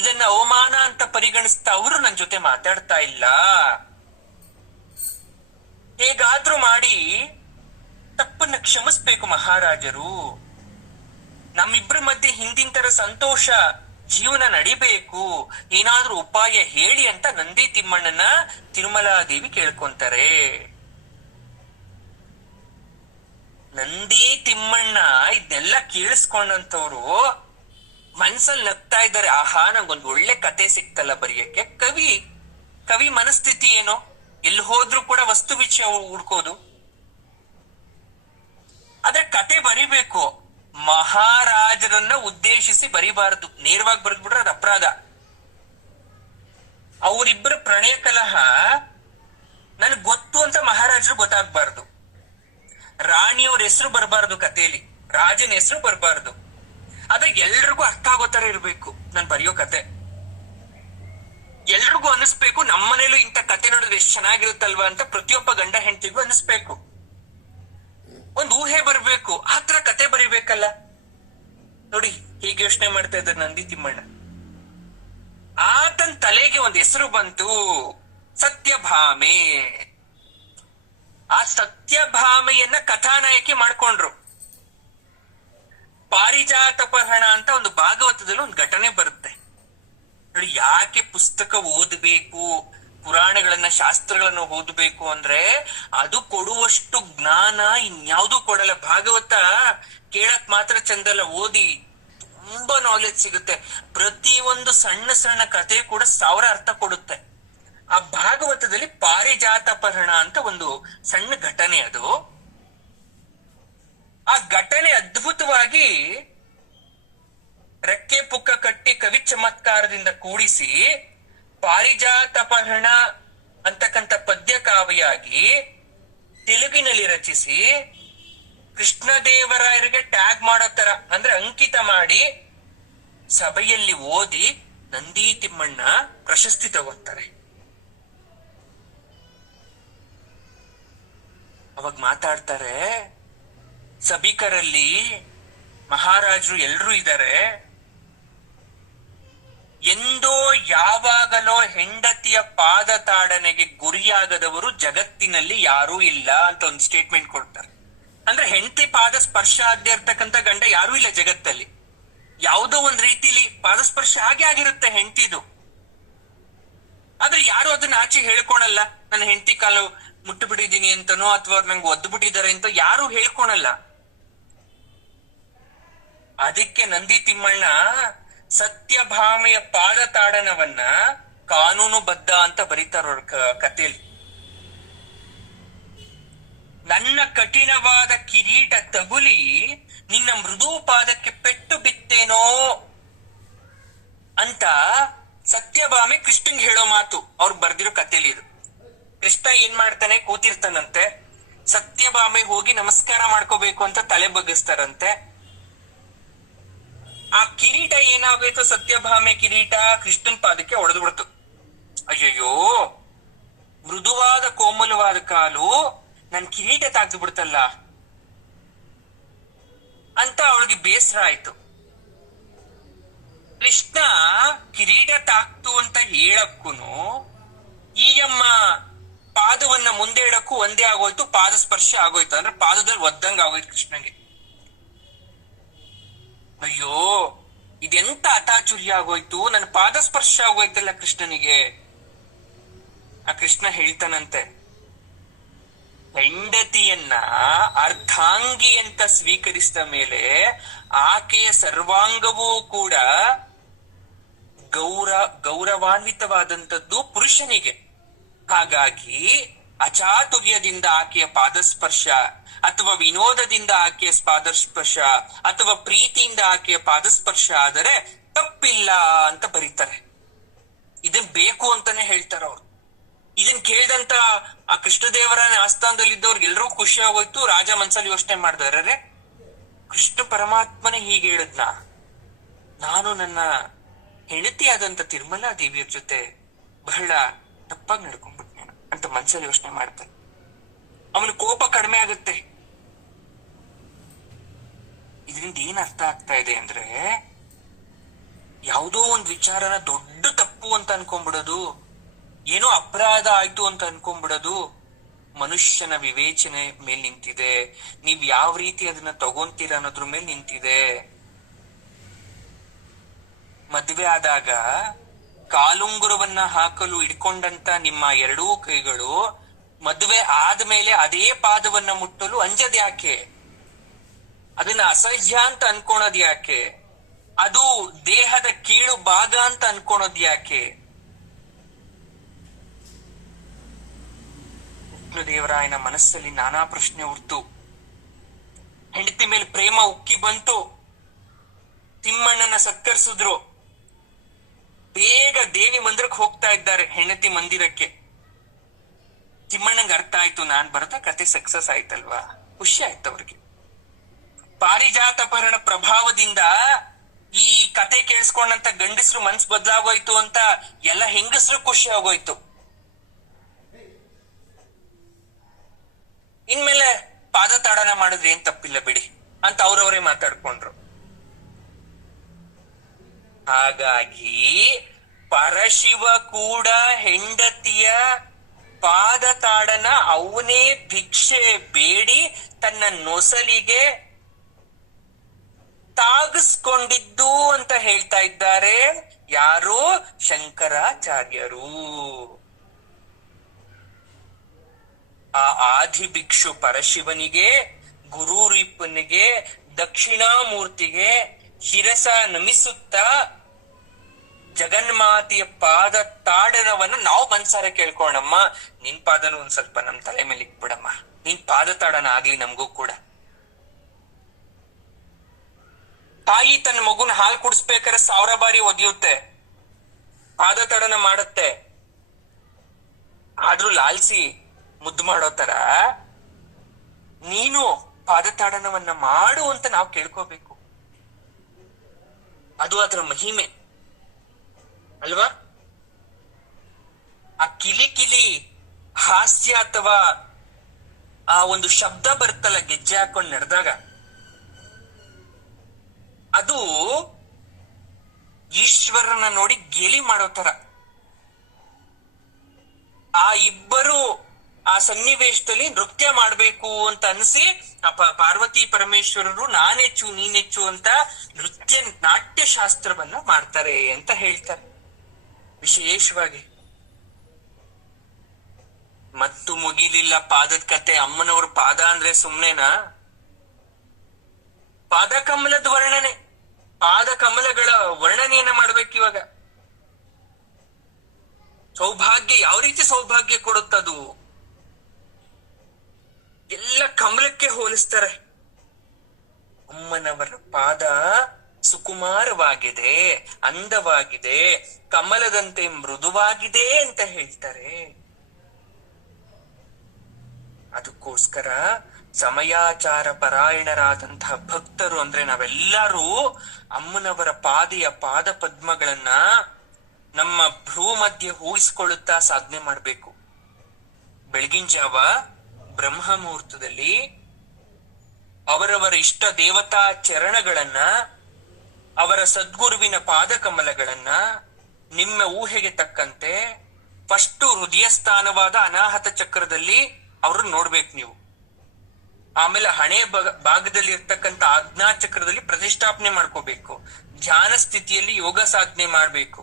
ಇದನ್ನ ಅವಮಾನ ಅಂತ ಪರಿಗಣಿಸ್ತಾ ಅವರು ನನ್ನ ಜೊತೆ ಮಾತಾಡ್ತಾ ಇಲ್ಲ. ಹೇಗಾದ್ರೂ ಮಾಡಿ ತಪ್ಪನ್ನ ಕ್ಷಮಿಸ್ಬೇಕು ಮಹಾರಾಜರು. ನಮ್ಮಿಬ್ರ ಮಧ್ಯೆ ಹಿಂದಿನ ತರ ಸಂತೋಷ ಜೀವನ ನಡಿಬೇಕು, ಏನಾದ್ರೂ ಉಪಾಯ ಹೇಳಿ ಅಂತ ನಂದಿ ತಿಮ್ಮಣ್ಣನ ತಿರುಮಲಾದೇವಿ ಕೇಳ್ಕೊಂತಾರೆ. ನಂದಿ ತಿಮ್ಮಣ್ಣ ಇದನ್ನೆಲ್ಲ ಕೇಳಿಸ್ಕೊಂಡಂತವ್ರು ಮನ್ಸಲ್ಲಿ ನಗ್ತಾ ಇದ್ದಾರೆ. ಆಹಾ, ನಂಗೊಂದು ಒಳ್ಳೆ ಕತೆ ಸಿಕ್ತಲ್ಲ ಬರೆಯಕ್ಕೆ. ಕವಿ ಮನಸ್ಥಿತಿ ಏನೋ, ಎಲ್ಲಿ ಹೋದ್ರು ಕೂಡ ವಸ್ತು ವಿಷಯ ಹುಡ್ಕೋದು. ಆದ್ರೆ ಕತೆ ಬರಿಬೇಕು, ಮಹಾರಾಜರನ್ನ ಉದ್ದೇಶಿಸಿ ಬರಿಬಾರದು. ನೇರವಾಗಿ ಬರೆದ್ಬಿಟ್ರೆ ಅದು ಅಪರಾಧ. ಅವರಿಬ್ಬರ ಪ್ರಣಯ ಕಲಹ ನನ್ಗೆ ಗೊತ್ತು ಅಂತ ಮಹಾರಾಜರು ಗೊತ್ತಾಗ್ಬಾರ್ದು. ರಾಣಿಯವ್ರ ಹೆಸರು ಬರಬಾರ್ದು ಕಥೆಯಲ್ಲಿ, ರಾಜನ ಹೆಸರು ಬರಬಾರ್ದು. ಆದ್ರೆ ಎಲ್ರಿಗೂ ಅರ್ಥ ಆಗೋ ತರ ಇರ್ಬೇಕು ನಾನು ಬರೆಯೋ ಕತೆ. ಎಲ್ರಿಗೂ ಅನಿಸ್ಬೇಕು, ನಮ್ಮನೇಲೂ ಇಂಥ ಕತೆ ನೋಡಿದ್ರೆ ಎಷ್ಟು ಚೆನ್ನಾಗಿರುತ್ತಲ್ವಾ ಅಂತ ಪ್ರತಿಯೊಬ್ಬ ಗಂಡ ಹೆಂಡತಿಗೂ ಅನಿಸ್ಬೇಕು. ಒಂದು ಊಹೆ ಬರ್ಬೇಕು, ಆತರ ಕತೆ ಬರಿಬೇಕಲ್ಲ. ನೋಡಿ ಹೀಗೆ ಯೋಚನೆ ಮಾಡ್ತಾ ಇದ್ದಾರೆ ನಂದಿ ತಿಮ್ಮಣ್ಣ. ಆತನ ತಲೆಗೆ ಒಂದು ಹೆಸರು ಬಂತು, ಸತ್ಯಭಾಮೆ. ಆ ಸತ್ಯಭಾಮೆಯನ್ನ ಕಥಾನಾಯಕಿ ಮಾಡ್ಕೊಂಡ್ರು. ಪಾರಿಜಾತಪಹರಣ ಅಂತ ಒಂದು ಭಾಗವತದಲ್ಲಿ ಒಂದು ಘಟನೆ ಬರುತ್ತೆ ನೋಡಿ. ಯಾಕೆ ಪುಸ್ತಕ ಓದಬೇಕು, ಪುರಾಣಗಳನ್ನ, ಶಾಸ್ತ್ರಗಳನ್ನ ಓದಬೇಕು ಅಂದ್ರೆ ಅದು ಕೊಡುವಷ್ಟು ಜ್ಞಾನ ಇನ್ಯಾವುದೂ ಕೊಡಲ್ಲ. ಭಾಗವತ ಕೇಳಕ್ ಮಾತ್ರ ಚಂದಲ್ಲ, ಓದಿ ತುಂಬಾ ನಾಲೆಜ್ ಸಿಗುತ್ತೆ. ಪ್ರತಿಯೊಂದು ಸಣ್ಣ ಸಣ್ಣ ಕಥೆ ಕೂಡ 1000 ಅರ್ಥ ಕೊಡುತ್ತೆ. ಆ ಭಾಗವತದಲ್ಲಿ ಪಾರಿಜಾತ ಪರ್ಣ ಅಂತ ಒಂದು ಸಣ್ಣ ಘಟನೆ ಅದು. ಆ ಘಟನೆ ಅದ್ಭುತವಾಗಿ ರೆಕ್ಕೆ ಪುಕ್ಕ ಕಟ್ಟಿ ಕವಿ ಚಮತ್ಕಾರದಿಂದ ಕೂಡಿಸಿ ಪಾರಿಜಾತ ಪರ್ಣ ಅಂತಕ್ಕಂಥ ಪದ್ಯ ಕಾವ್ಯಾಗಿ ತೆಲುಗಿನಲ್ಲಿ ರಚಿಸಿ ಕೃಷ್ಣದೇವರಾಯರಿಗೆ ಟ್ಯಾಗ್ ಮಾಡೋ ತರ ಅಂದ್ರೆ ಅಂಕಿತ ಮಾಡಿ ಸಭೆಯಲ್ಲಿ ಓದಿ ನಂದಿ ತಿಮ್ಮಣ್ಣ ಪ್ರಶಸ್ತಿ ತಗೋತಾರೆ. ಅವಾಗ ಮಾತಾಡ್ತಾರೆ, ಸಭಿಕರಲ್ಲಿ ಮಹಾರಾಜರು ಎಲ್ರೂ ಇದ್ದಾರೆ, ಎಂದೋ ಯಾವಾಗಲೋ ಹೆಂಡತಿಯ ಪಾದ ತಾಡನೆಗೆ ಗುರಿಯಾಗದವರು ಜಗತ್ತಿನಲ್ಲಿ ಯಾರೂ ಇಲ್ಲ ಅಂತ ಒಂದು ಸ್ಟೇಟ್ಮೆಂಟ್ ಕೊಡ್ತಾರೆ. ಅಂದ್ರೆ ಹೆಂಡತಿ ಪಾದ ಸ್ಪರ್ಶ ಆಗದೆ ಇರ್ತಕ್ಕಂಥ ಗಂಡ ಯಾರೂ ಇಲ್ಲ ಜಗತ್ತಲ್ಲಿ. ಯಾವುದೋ ಒಂದ್ ರೀತಿಲಿ ಪಾದ ಸ್ಪರ್ಶ ಆಗಿರುತ್ತೆ ಹೆಂಡತಿದು, ಆದ್ರೆ ಯಾರು ಅದನ್ನ ಆಚೆ ಹೇಳ್ಕೊಳಲ್ಲ. ನನ್ನ ಹೆಂಡತಿ ಕಾಲು ಮುಟ್ಟು ಬಿಟ್ಟಿದೀನಿ ಅಂತನೋ ಅಥವಾ ನಂಗೆ ಒದ್ದು ಬಿಟ್ಟಿದ್ದಾರೆ ಅಂತ ಯಾರು ಹೇಳ್ಕೊಳಲ್ಲ. ಅದಕ್ಕೆ ನಂದಿ ತಿಮ್ಮಣ್ಣ ಸತ್ಯಭಾಮೆಯ ಪಾದ ತಾಡನವನ್ನ ಕಾನೂನು ಬದ್ಧ ಅಂತ ಬರೀತಾರ ಕಥೆಯಲ್ಲಿ. ನನ್ನ ಕಠಿಣವಾದ ಕಿರೀಟ ತಗುಲಿ ನಿನ್ನ ಮೃದು ಪಾದಕ್ಕೆ ಪೆಟ್ಟು ಬಿತ್ತೇನೋ ಅಂತ ಸತ್ಯಭಾಮೆ ಕೃಷ್ಣಂಗೆ ಹೇಳೋ ಮಾತು ಅವ್ರು ಬರ್ದಿರೋ ಕಥೆಯಲ್ಲಿ ಇದು. ಕೃಷ್ಣ ಏನ್ ಮಾಡ್ತಾನೆ, ಕೂತಿರ್ತಾನಂತೆ, ಸತ್ಯಭಾಮೆ ಹೋಗಿ ನಮಸ್ಕಾರ ಮಾಡ್ಕೋಬೇಕು ಅಂತ ತಲೆ ಬಗ್ಗಿಸ್ತಾರಂತೆ. ಆ ಕಿರೀಟ ಏನಾಗೋಯ್ತು, ಸತ್ಯಭಾಮೆ ಕಿರೀಟ ಕೃಷ್ಣನ್ ಪಾದಕ್ಕೆ ಹೊಡೆದು ಬಿಡ್ತು. ಅಯ್ಯಯ್ಯೋ, ಮೃದುವಾದ ಕೋಮಲವಾದ ಕಾಲು ನನ್ ಕಿರೀಟ ತಾಗ್ದು ಬಿಡ್ತಲ್ಲ ಅಂತ ಅವಳಿಗೆ ಬೇಸರ ಆಯ್ತು. ಕೃಷ್ಣ ಕಿರೀಟ ತಾಕ್ತು ಅಂತ ಹೇಳಕ್ಕೂನು ಈಯಮ್ಮ ಪಾದವನ್ನ ಮುಂದೆ ಇಡಕ್ಕೂ ಒಂದೇ ಆಗೋಯ್ತು, ಪಾದ ಸ್ಪರ್ಶ ಆಗೋಯ್ತು. ಅಂದ್ರೆ ಪಾದದಲ್ಲಿ ಒದ್ದಂಗ ಆಗೋಯ್ತು ಕೃಷ್ಣಂಗೆ. ಅಯ್ಯೋ, ಇದೆಂತ ಅತಾಚುರ್ಯ ಆಗೋಯ್ತು, ನನ್ನ ಪಾದ ಸ್ಪರ್ಶ ಆಗೋಯ್ತಲ್ಲ ಕೃಷ್ಣನಿಗೆ. ಆ ಕೃಷ್ಣ ಹೇಳ್ತಾನಂತೆ, ಹೆಂಡತಿಯನ್ನ ಅರ್ಧಾಂಗಿ ಅಂತ ಸ್ವೀಕರಿಸಿದ ಮೇಲೆ ಆಕೆಯ ಸರ್ವಾಂಗವೂ ಕೂಡ ಗೌರವಾನ್ವಿತವಾದಂಥದ್ದು ಪುರುಷನಿಗೆ. ಹಾಗಾಗಿ ಅಚಾತುರ್ಯದಿಂದ ಆಕೆಯ ಪಾದಸ್ಪರ್ಶ ಅಥವಾ ವಿನೋದದಿಂದ ಆಕೆಯ ಪಾದಸ್ಪರ್ಶ ಅಥವಾ ಪ್ರೀತಿಯಿಂದ ಆಕೆಯ ಪಾದಸ್ಪರ್ಶ ಆದರೆ ತಪ್ಪಿಲ್ಲ ಅಂತ ಬರೀತಾರೆ. ಇದನ್ ಬೇಕು ಅಂತಾನೆ ಹೇಳ್ತಾರ ಅವ್ರು. ಇದನ್ ಕೇಳಿದಂತ ಆ ಕೃಷ್ಣದೇವರಾಯನ ಆಸ್ಥಾನದಲ್ಲಿ ಇದ್ದವ್ರಿಗೆ ಎಲ್ರೂ ಖುಷಿ ಆಗೋಯ್ತು. ರಾಜ ಮನ್ಸಲ್ಲಿ ಯೋಚನೆ ಮಾಡಿದಾರೆ, ಕೃಷ್ಣ ಪರಮಾತ್ಮನೇ ಹೀಗೆ ಹೇಳಿದ್ನ, ನಾನು ನನ್ನ ಹೆಂಡತಿಯಾದಂತ ತಿರುಮಲಾ ದೇವಿಯರ ಜೊತೆ ಬಹಳ ತಪ್ಪಾಗಿ ನಡ್ಕೊಂಡ್ಬಿಟ್ನೆ ಅಂತ ಮನ್ಸಲ್ಲಿ ಯೋಚನೆ ಮಾಡ್ತಾನೆ. ಅವನ ಕೋಪ ಕಡಿಮೆ ಆಗುತ್ತೆ. ಇದರಿಂದ ಏನ್ ಅರ್ಥ ಆಗ್ತಾ ಇದೆ ಅಂದ್ರೆ, ಯಾವುದೋ ಒಂದ್ ವಿಚಾರನ ದೊಡ್ಡ ತಪ್ಪು ಅಂತ ಅನ್ಕೊಂಡ್ಬಿಡೋದು, ಏನೋ ಅಪರಾಧ ಆಯ್ತು ಅಂತ ಅನ್ಕೊಂಡ್ಬಿಡೋದು ಮನುಷ್ಯನ ವಿವೇಚನೆ ಮೇಲ್ ನಿಂತಿದೆ. ನೀವ್ ಯಾವ ರೀತಿ ಅದನ್ನ ತಗೊಂತೀರ ಅನ್ನೋದ್ರ ಮೇಲೆ ನಿಂತಿದೆ. ಮದ್ವೆ ಆದಾಗ ಕಾಲುಂಗುರವನ್ನ ಹಾಕಲು ಇಡ್ಕೊಂಡಂತ ನಿಮ್ಮ ಎರಡೂ ಕೈಗಳು ಮದ್ವೆ ಆದ್ಮೇಲೆ ಅದೇ ಪಾದವನ್ನ ಮುಟ್ಟಲು ಅಂಜದ್ ಯಾಕೆ? ಅದನ್ನ ಅಸಹ್ಯ ಅಂತ ಅನ್ಕೊಳೋದ್ ಯಾಕೆ? ಅದು ದೇಹದ ಕೀಳು ಭಾಗ ಅಂತ ಅನ್ಕೊಳೋದ್ ಯಾಕೆ? ಕೃಷ್ಣದೇವರಾಯನ ಮನಸ್ಸಲ್ಲಿ ನಾನಾ ಪ್ರಶ್ನೆ ಹುಡ್ತು. ಹೆಂಡತಿ ಮೇಲೆ ಪ್ರೇಮ ಉಕ್ಕಿ ಬಂತು. ತಿಮ್ಮಣ್ಣನ ಸತ್ಕರಿಸಿದ್ರು. ಬೇಗ ದೇವಿ ಮಂದಿರಕ್ಕೆ ಹೋಗ್ತಾ ಇದ್ದಾರೆ, ಹೆಂಡತಿ ಮಂದಿರಕ್ಕೆ. ತಿಮ್ಮಣ್ಣಂಗೆ ಅರ್ಥ ಆಯ್ತು, ನಾನ್ ಬರದ ಕತೆ ಸಕ್ಸಸ್ ಆಯ್ತಲ್ವಾ, ಖುಷಿ ಆಯ್ತು ಅವ್ರಿಗೆ. ಪಾರಿಜಾತ ಪರ್ಣ ಪ್ರಭಾವದಿಂದ ಈ ಕತೆ ಕೇಳಿಸ್ಕೊಂಡಂತ ಗಂಡಸರು ಮನ್ಸು ಬದಲಾಗೋಯ್ತು ಅಂತ ಎಲ್ಲ ಹೆಂಗಸರು ಖುಷಿ ಆಗೋಯ್ತು. ಇನ್ಮೇಲೆ ಪಾದ ತಾಡನ ಮಾಡಿದ್ರೆ ಏನ್ ತಪ್ಪಿಲ್ಲ ಬಿಡಿ ಅಂತ ಅವ್ರವರೇ ಮಾತಾಡ್ಕೊಂಡ್ರು. ಹಾಗಾಗಿ ಪರಶಿವ ಕೂಡ ಹೆಂಡತಿಯ ಪಾದ ತಾಡನ ಅವನೇ ಭಿಕ್ಷೆ ಬೇಡಿ ತನ್ನ ನೊಸಲಿಗೆ ತಾಗಿಸ್ಕೊಂಡಿದ್ದು ಅಂತ ಹೇಳ್ತಾ ಇದ್ದಾರೆ ಯಾರು? ಶಂಕರಾಚಾರ್ಯರು. ಆ ಆದಿ ಭಿಕ್ಷು ಪರಶಿವನಿಗೆ, ಗುರುರಿಪ್ಪನಿಗೆ, ದಕ್ಷಿಣಾಮೂರ್ತಿಗೆ ಶಿರಸ ನಮಿಸುತ್ತಾ ಜಗನ್ಮಾತೆಯ ಪಾದ ತಾಡನವನ್ನ ನಾವು ಮನ್ಸಾರೆ ಕೇಳ್ಕೊಳಮ್ಮ. ನಿನ್ ಪಾದನು ಒಂದ್ ಸ್ವಲ್ಪ ನಮ್ ತಲೆ ಮೇಲೆ ಇಕ್ಬಿಡಮ್ಮ, ನಿನ್ ಪಾದ ತಾಡನ ಆಗ್ಲಿ ನಮಗೂ ಕೂಡ. ತಾಯಿ ತನ್ನ ಮಗುನ ಹಾಲು ಕುಡಿಸ್ಬೇಕಾದ್ರೆ 1000 ಬಾರಿ ಒದಿಯುತ್ತೆ, ಪಾದ ತಾಡನ ಮಾಡುತ್ತೆ. ಆದ್ರೂ ಲಾಲ್ಸಿ ಮುದ್ದು ಮಾಡೋ ತರ ನೀನು ಪಾದತಾಡನವನ್ನ ಮಾಡು ಅಂತ ನಾವು ಕೇಳ್ಕೋಬೇಕು. ಅದು ಅದರ ಮಹಿಮೆ ಅಲ್ವಾ? ಆ ಕಿಲಿ ಕಿಲಿ ಹಾಸ್ಯ ಅಥವಾ ಆ ಒಂದು ಶಬ್ದ ಬರುತ್ತಲ್ಲ ಗೆಜ್ಜೆ ಹಾಕೊಂಡು ನಡೆದಾಗ, ಅದು ಈಶ್ವರನ ನೋಡಿ ಗೇಲಿ ಮಾಡೋ ತರ. ಆ ಇಬ್ಬರು ಆ ಸನ್ನಿವೇಶದಲ್ಲಿ ನೃತ್ಯ ಮಾಡ್ಬೇಕು ಅಂತ ಅನ್ಸಿ ಪಾರ್ವತಿ ಪರಮೇಶ್ವರರು ನಾನೆಚ್ಚು ನೀನೆಚ್ಚು ಅಂತ ನಾಟ್ಯ ಶಾಸ್ತ್ರವನ್ನ ಮಾಡ್ತಾರೆ ಅಂತ ಹೇಳ್ತಾರೆ ವಿಶೇಷವಾಗಿ. ಮತ್ತು ಮುಗಿಲಿಲ್ಲ ಪಾದದ ಕತೆ. ಅಮ್ಮನವ್ರ ಪಾದ ಅಂದ್ರೆ ಸುಮ್ನೆನಾ? ಪಾದ ಕಮಲದ ವರ್ಣನೆ, ಪಾದ ಕಮಲಗಳ ವರ್ಣನೆಯನ್ನ ಮಾಡ್ಬೇಕಿವಾಗ. ಸೌಭಾಗ್ಯ ಯಾವ ರೀತಿ ಸೌಭಾಗ್ಯ ಕೊಡುತ್ತದು ಎಲ್ಲ ಕಮಲಕ್ಕೆ ಹೋಲಿಸ್ತಾರೆ. ಅಮ್ಮನವರ ಪಾದ ಸುಕುಮಾರವಾಗಿದೆ, ಅಂದವಾಗಿದೆ, ಕಮಲದಂತೆ ಮೃದುವಾಗಿದೆ ಅಂತ ಹೇಳ್ತಾರೆ. ಅದಕ್ಕೋಸ್ಕರ ಸಮಯಾಚಾರ ಪರಾಯಣರಾದಂತಹ ಭಕ್ತರು ಅಂದ್ರೆ ನಾವೆಲ್ಲರೂ ಅಮ್ಮನವರ ಪಾದ ಪದ್ಮಗಳನ್ನ ನಮ್ಮ ಭ್ರೂ ಮಧ್ಯೆ ಹೂಡಿಸ್ಕೊಳ್ಳುತ್ತಾ ಸಾಧನೆ ಮಾಡ್ಬೇಕು. ಬೆಳಗಿನ ಜಾವ ಬ್ರಹ್ಮ ಮುಹೂರ್ತದಲ್ಲಿ ಅವರವರ ಇಷ್ಟ ದೇವತಾ ಚರಣಗಳನ್ನ, ಅವರ ಸದ್ಗುರುವಿನ ಪಾದ ಕಮಲಗಳನ್ನ ನಿಮ್ಮ ಊಹೆಗೆ ತಕ್ಕಂತೆ ಫಸ್ಟ್ ಹೃದಯ ಸ್ಥಾನವಾದ ಅನಾಹತ ಚಕ್ರದಲ್ಲಿ ಅವ್ರನ್ನ ನೋಡ್ಬೇಕು ನೀವು. ಆಮೇಲೆ ಹಣೆ ಭಾಗದಲ್ಲಿ ಇರ್ತಕ್ಕಂಥ ಆಜ್ಞಾ ಚಕ್ರದಲ್ಲಿ ಪ್ರತಿಷ್ಠಾಪನೆ ಮಾಡ್ಕೋಬೇಕು. ಧ್ಯಾನ ಸ್ಥಿತಿಯಲ್ಲಿ ಯೋಗ ಸಾಧನೆ ಮಾಡ್ಬೇಕು.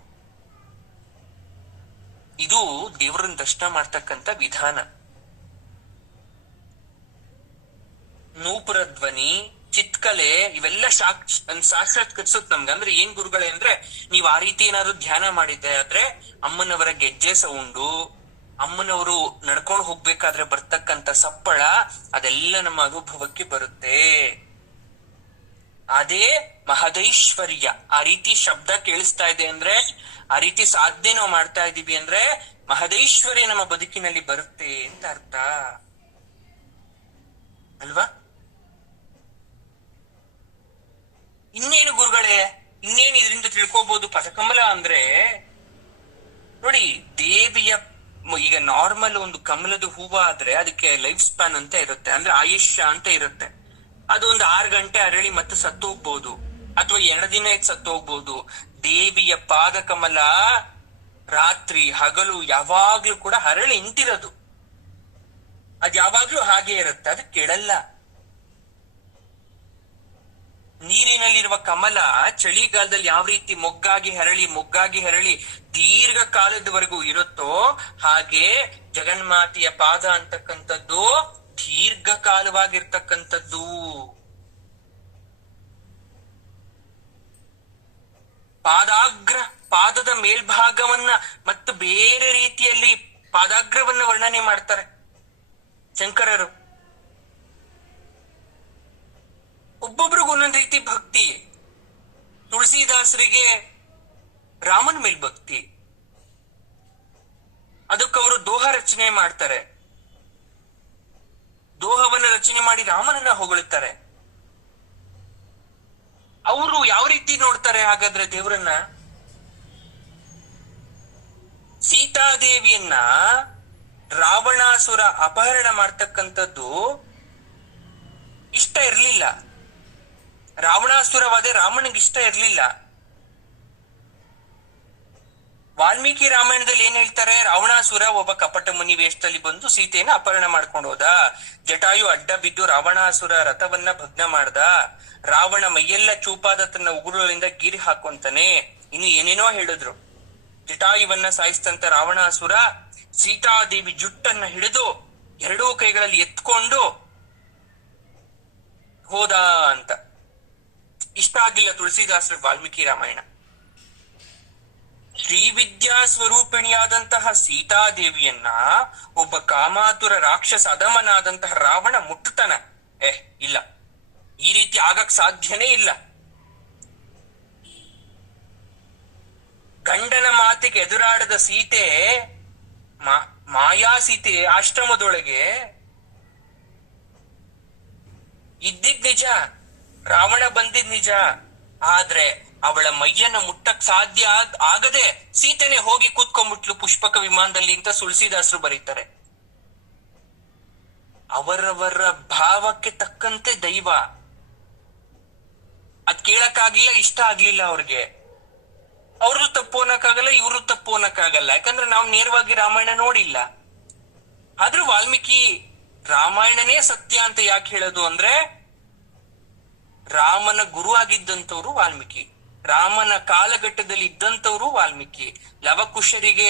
ಇದು ದೇವರನ್ನ ದರ್ಶನ ಮಾಡ್ತಕ್ಕಂಥ ವಿಧಾನ. ನೂಪುರ ಧ್ವನಿ, ಚಿತ್ಕಲೆ ಇವೆಲ್ಲ ಸಾಕ್ಷಾತ್ಕರಿಸುತ್ತೆ ನಮ್ಗೆ. ಅಂದ್ರೆ ಏನ್ ಗುರುಗಳೇ ಅಂದ್ರೆ, ನೀವ್ ಆ ರೀತಿ ಏನಾದ್ರು ಧ್ಯಾನ ಮಾಡಿದ್ದೆ ಆದ್ರೆ ಅಮ್ಮನವರ ಗೆಜ್ಜೆ ಸೌಂಡು, ಅಮ್ಮನವರು ನಡ್ಕೊಂಡು ಹೋಗ್ಬೇಕಾದ್ರೆ ಬರ್ತಕ್ಕಂಥ ಸಪ್ಪಳ ಅದೆಲ್ಲ ನಮ್ಮ ಅನುಭವಕ್ಕೆ ಬರುತ್ತೆ. ಅದೇ ಮಹದೈಶ್ವರ್ಯ. ಆ ರೀತಿ ಶಬ್ದ ಕೇಳಿಸ್ತಾ ಇದೆ ಅಂದ್ರೆ, ಆ ರೀತಿ ಸಾಧನೆ ನಾವು ಮಾಡ್ತಾ ಇದೀವಿ ಅಂದ್ರೆ ಮಹದೈಶ್ವರ್ಯ ನಮ್ಮ ಬದುಕಿನಲ್ಲಿ ಬರುತ್ತೆ ಅಂತ ಅರ್ಥ ಅಲ್ವಾ? ಇನ್ನೇನು ಗುರುಗಳೇ, ಇನ್ನೇನು ಇದರಿಂದ ತಿಳ್ಕೋಬಹುದು ಪದಕಮಲ ಅಂದ್ರೆ? ನೋಡಿ, ದೇವಿಯ ಈಗ ನಾರ್ಮಲ್ ಒಂದು ಕಮಲದ ಹೂವ ಆದ್ರೆ ಅದಕ್ಕೆ ಲೈಫ್ ಸ್ಪ್ಯಾನ್ ಅಂತ ಇರುತ್ತೆ, ಅಂದ್ರೆ ಆಯುಷ್ಯ ಅಂತ ಇರುತ್ತೆ. ಅದು ಒಂದು 6 ಗಂಟೆ ಅರಳಿ ಮತ್ತೆ ಸತ್ತು ಹೋಗ್ಬೋದು, ಅಥವಾ 2 ದಿನ ಸತ್ತು ಹೋಗ್ಬೋದು. ದೇವಿಯ ಪಾದ ಕಮಲ ರಾತ್ರಿ ಹಗಲು ಯಾವಾಗ್ಲೂ ಕೂಡ ಹರಳಿ ನಿಂತಿರೋದು. ಅದ್ ಯಾವಾಗ್ಲೂ ಹಾಗೆ ಇರುತ್ತೆ, ಅದು ಕೆಡಲ್ಲ. ನೀರಿನಲ್ಲಿರುವ ಕಮಲ ಚಳಿಗಾಲದಲ್ಲಿ ಯಾವ ರೀತಿ ಮೊಗ್ಗಾಗಿ ಹರಳಿ ದೀರ್ಘ ಕಾಲದವರೆಗೂ ಇರುತ್ತೋ, ಹಾಗೆ ಜಗನ್ಮಾತೆಯ ಪಾದ ಅಂತಕ್ಕಂಥದ್ದು ದೀರ್ಘಕಾಲವಾಗಿರ್ತಕ್ಕಂಥದ್ದು. ಪಾದದ ಮೇಲ್ಭಾಗವನ್ನ ಮತ್ತು ಬೇರೆ ರೀತಿಯಲ್ಲಿ ಪಾದಾಗ್ರವನ್ನ ವರ್ಣನೆ ಮಾಡ್ತಾರೆ ಶಂಕರರು. ಒಬ್ಬೊಬ್ರಿಗೂ ಒಂದೊಂದು ರೀತಿ ಭಕ್ತಿ. ತುಳಸಿದಾಸರಿಗೆ ರಾಮನ ಮೇಲ್ ಭಕ್ತಿ, ಅದಕ್ಕವರು ದೋಹ ರಚನೆ ಮಾಡ್ತಾರೆ. ದೋಹವನ್ನ ರಚನೆ ಮಾಡಿ ರಾಮನನ್ನ ಹೊಗಳುತ್ತಾರೆ. ಅವರು ಯಾವ ರೀತಿ ನೋಡ್ತಾರೆ ಹಾಗಾದ್ರೆ ದೇವರನ್ನ? ಸೀತಾದೇವಿಯನ್ನ ರಾವಣಾಸುರ ಅಪಹರಣ ಮಾಡ್ತಕ್ಕಂಥದ್ದು ಇಷ್ಟ ಇರ್ಲಿಲ್ಲ. ರಾವಣಾಸುರವಾದ ರಾಮನಿಗೆ ಇಷ್ಟ ಇರ್ಲಿಲ್ಲ. ವಾಲ್ಮೀಕಿ ರಾಮಾಯಣದಲ್ಲಿ ಏನ್ ಹೇಳ್ತಾರೆ? ರಾವಣಾಸುರ ಒಬ್ಬ ಕಪಟ ಮುನಿ ವೇಷದಲ್ಲಿ ಬಂದು ಸೀತೆಯನ್ನ ಅಪಹರಣ ಮಾಡ್ಕೊಂಡು ಹೋದ. ಜಟಾಯು ಅಡ್ಡ ಬಿದ್ದು ರಾವಣಾಸುರ ರಥವನ್ನ ಭಗ್ನ ಮಾಡ್ದ. ರಾವಣ ಮೈಯೆಲ್ಲ ಚೂಪಾದ ತನ್ನ ಉಗುರುಗಳಿಂದ ಗೀರಿ ಹಾಕೊಂತಾನೆ. ಇನ್ನು ಏನೇನೋ ಹೇಳಿದ್ರು. ಜಟಾಯುವನ್ನ ಸಾಯಿಸ್ತಂತ ರಾವಣಾಸುರ ಸೀತಾದೇವಿ ಜುಟ್ಟನ್ನ ಹಿಡಿದು 2 ಕೈಗಳಲ್ಲಿ ಎತ್ಕೊಂಡು ಹೋದ ಅಂತ. ಇಷ್ಟ ಆಗಿಲ್ಲ ತುಳಸಿದಾಸರ ವಾಲ್ಮೀಕಿ ರಾಮಾಯಣ. ಶ್ರೀವಿದ್ಯಾ ಸ್ವರೂಪಿಣಿಯಾದಂತಹ ಸೀತಾದೇವಿಯನ್ನ ಒಬ್ಬ ಕಾಮಾತುರ ರಾಕ್ಷಸ ಅಧಮನಾದಂತಹ ರಾವಣ ಮುಟ್ಟುತ್ತಾನ. ಇಲ್ಲ, ಈ ರೀತಿ ಆಗಕ್ ಸಾಧ್ಯನೇ ಇಲ್ಲ. ಗಂಡನ ಮಾತಿಗೆ ಎದುರಾಡದ ಸೀತೆ, ಮಾಯಾ ಸೀತೆ ಆಶ್ರಮದೊಳಗೆ ಇದ್ದಿದ್ ನಿಜ, ರಾವಣ ಬಂದಿದ್ ನಿಜ. ಆದ್ರೆ ಅವಳ ಮೈಯನ್ನ ಮುಟ್ಟಕ್ ಸಾಧ್ಯ ಆಗದೆ ಸೀತೆನೆ ಹೋಗಿ ಕೂತ್ಕೊಂಡ್ಬಿಟ್ಲು ಪುಷ್ಪಕ ವಿಮಾನದಲ್ಲಿ ಅಂತ ತುಳಸಿದಾಸರು ಬರೀತಾರೆ. ಅವರವರ ಭಾವಕ್ಕೆ ತಕ್ಕಂತೆ ದೈವ. ಅದ್ ಕೇಳಕ್ಕಾಗ್ಲಿಲ್ಲ, ಇಷ್ಟ ಆಗ್ಲಿಲ್ಲ ಅವ್ರಿಗೆ. ಅವ್ರದ್ದು ತಪ್ಪು ಅನ್ನಕ್ಕಾಗಲ್ಲ, ಇವ್ರು ತಪ್ಪು ಅನ್ನಕ್ಕಾಗಲ್ಲ, ಯಾಕಂದ್ರೆ ನಾವು ನೇರವಾಗಿ ರಾಮಾಯಣ ನೋಡಿಲ್ಲ. ಆದ್ರೂ ವಾಲ್ಮೀಕಿ ರಾಮಾಯಣನೇ ಸತ್ಯ ಅಂತ ಯಾಕೆ ಹೇಳೋದು ಅಂದ್ರೆ, ರಾಮನ ಗುರು ಆಗಿದ್ದಂಥವ್ರು ವಾಲ್ಮೀಕಿ, ರಾಮನ ಕಾಲಘಟ್ಟದಲ್ಲಿ ಇದ್ದಂಥವ್ರು ವಾಲ್ಮೀಕಿ, ಲವಕುಶರಿಗೆ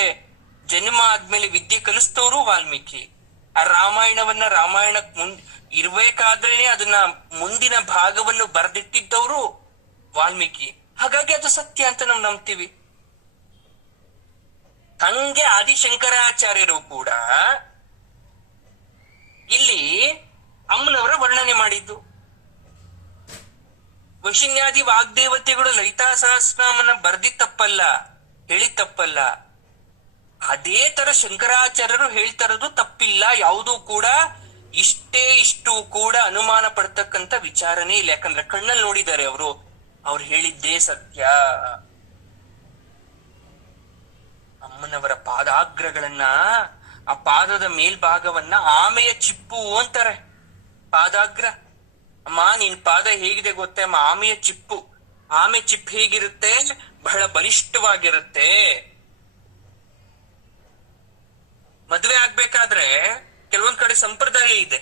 ಜನ್ಮ ಆದ್ಮೇಲೆ ವಿದ್ಯೆ ಕಲಿಸ್ತವ್ರು ವಾಲ್ಮೀಕಿ. ಆ ರಾಮಾಯಣವನ್ನ ರಾಮಾಯಣಕ್ ಇರ್ಬೇಕಾದ್ರೇನೆ ಅದನ್ನ ಮುಂದಿನ ಭಾಗವನ್ನು ಬರೆದಿಟ್ಟಿದ್ದವರು ವಾಲ್ಮೀಕಿ. ಹಾಗಾಗಿ ಅದು ಸತ್ಯ ಅಂತ ನಾವು ನಂಬ್ತೀವಿ. ಹಂಗೆ ಆದಿಶಂಕರಾಚಾರ್ಯರು ಕೂಡ ಇಲ್ಲಿ ಅಮ್ಮನವರ ವರ್ಣನೆ ಮಾಡಿದ್ದು. ವೈಶಿನ್ಯಾದಿ ವಾಗ್ದೇವತೆಗಳು ಲಲಿತಾ ಸಹಸ್ರನಾಮನ ಬರ್ದಿದ್ ತಪ್ಪಲ್ಲ, ಹೇಳಿದ್ ತಪ್ಪಲ್ಲ. ಅದೇ ತರ ಶಂಕರಾಚಾರ್ಯರು ಹೇಳ್ತಾರದು ತಪ್ಪಿಲ್ಲ. ಯಾವುದೂ ಕೂಡ ಇಷ್ಟು ಕೂಡ ಅನುಮಾನ ಪಡ್ತಕ್ಕಂತ ವಿಚಾರನೇ ಇಲ್ಲ. ಯಾಕಂದ್ರೆ ಕಣ್ಣಲ್ಲಿ ನೋಡಿದ್ದಾರೆ ಅವರು, ಅವ್ರು ಹೇಳಿದ್ದೇ ಸತ್ಯ. ಅಮ್ಮನವರ ಪಾದಾಗ್ರಗಳನ್ನ, ಆ ಪಾದದ ಮೇಲ್ಭಾಗವನ್ನ ಆಮೆಯ ಚಿಪ್ಪು ಅಂತಾರೆ. ಪಾದಾಗ್ರ, ಅಮ್ಮ ನಿನ್ ಪಾದ ಹೇಗಿದೆ ಗೊತ್ತೇ ಅಮ್ಮ? ಆಮೆಯ ಚಿಪ್ಪು. ಆಮೆ ಚಿಪ್ಪು ಹೇಗಿರುತ್ತೆ? ಬಹಳ ಬಲಿಷ್ಠವಾಗಿರುತ್ತೆ. ಮದ್ವೆ ಆಗ್ಬೇಕಾದ್ರೆ ಕೆಲವೊಂದ್ ಕಡೆ ಸಂಪ್ರದಾಯ ಇದೆ,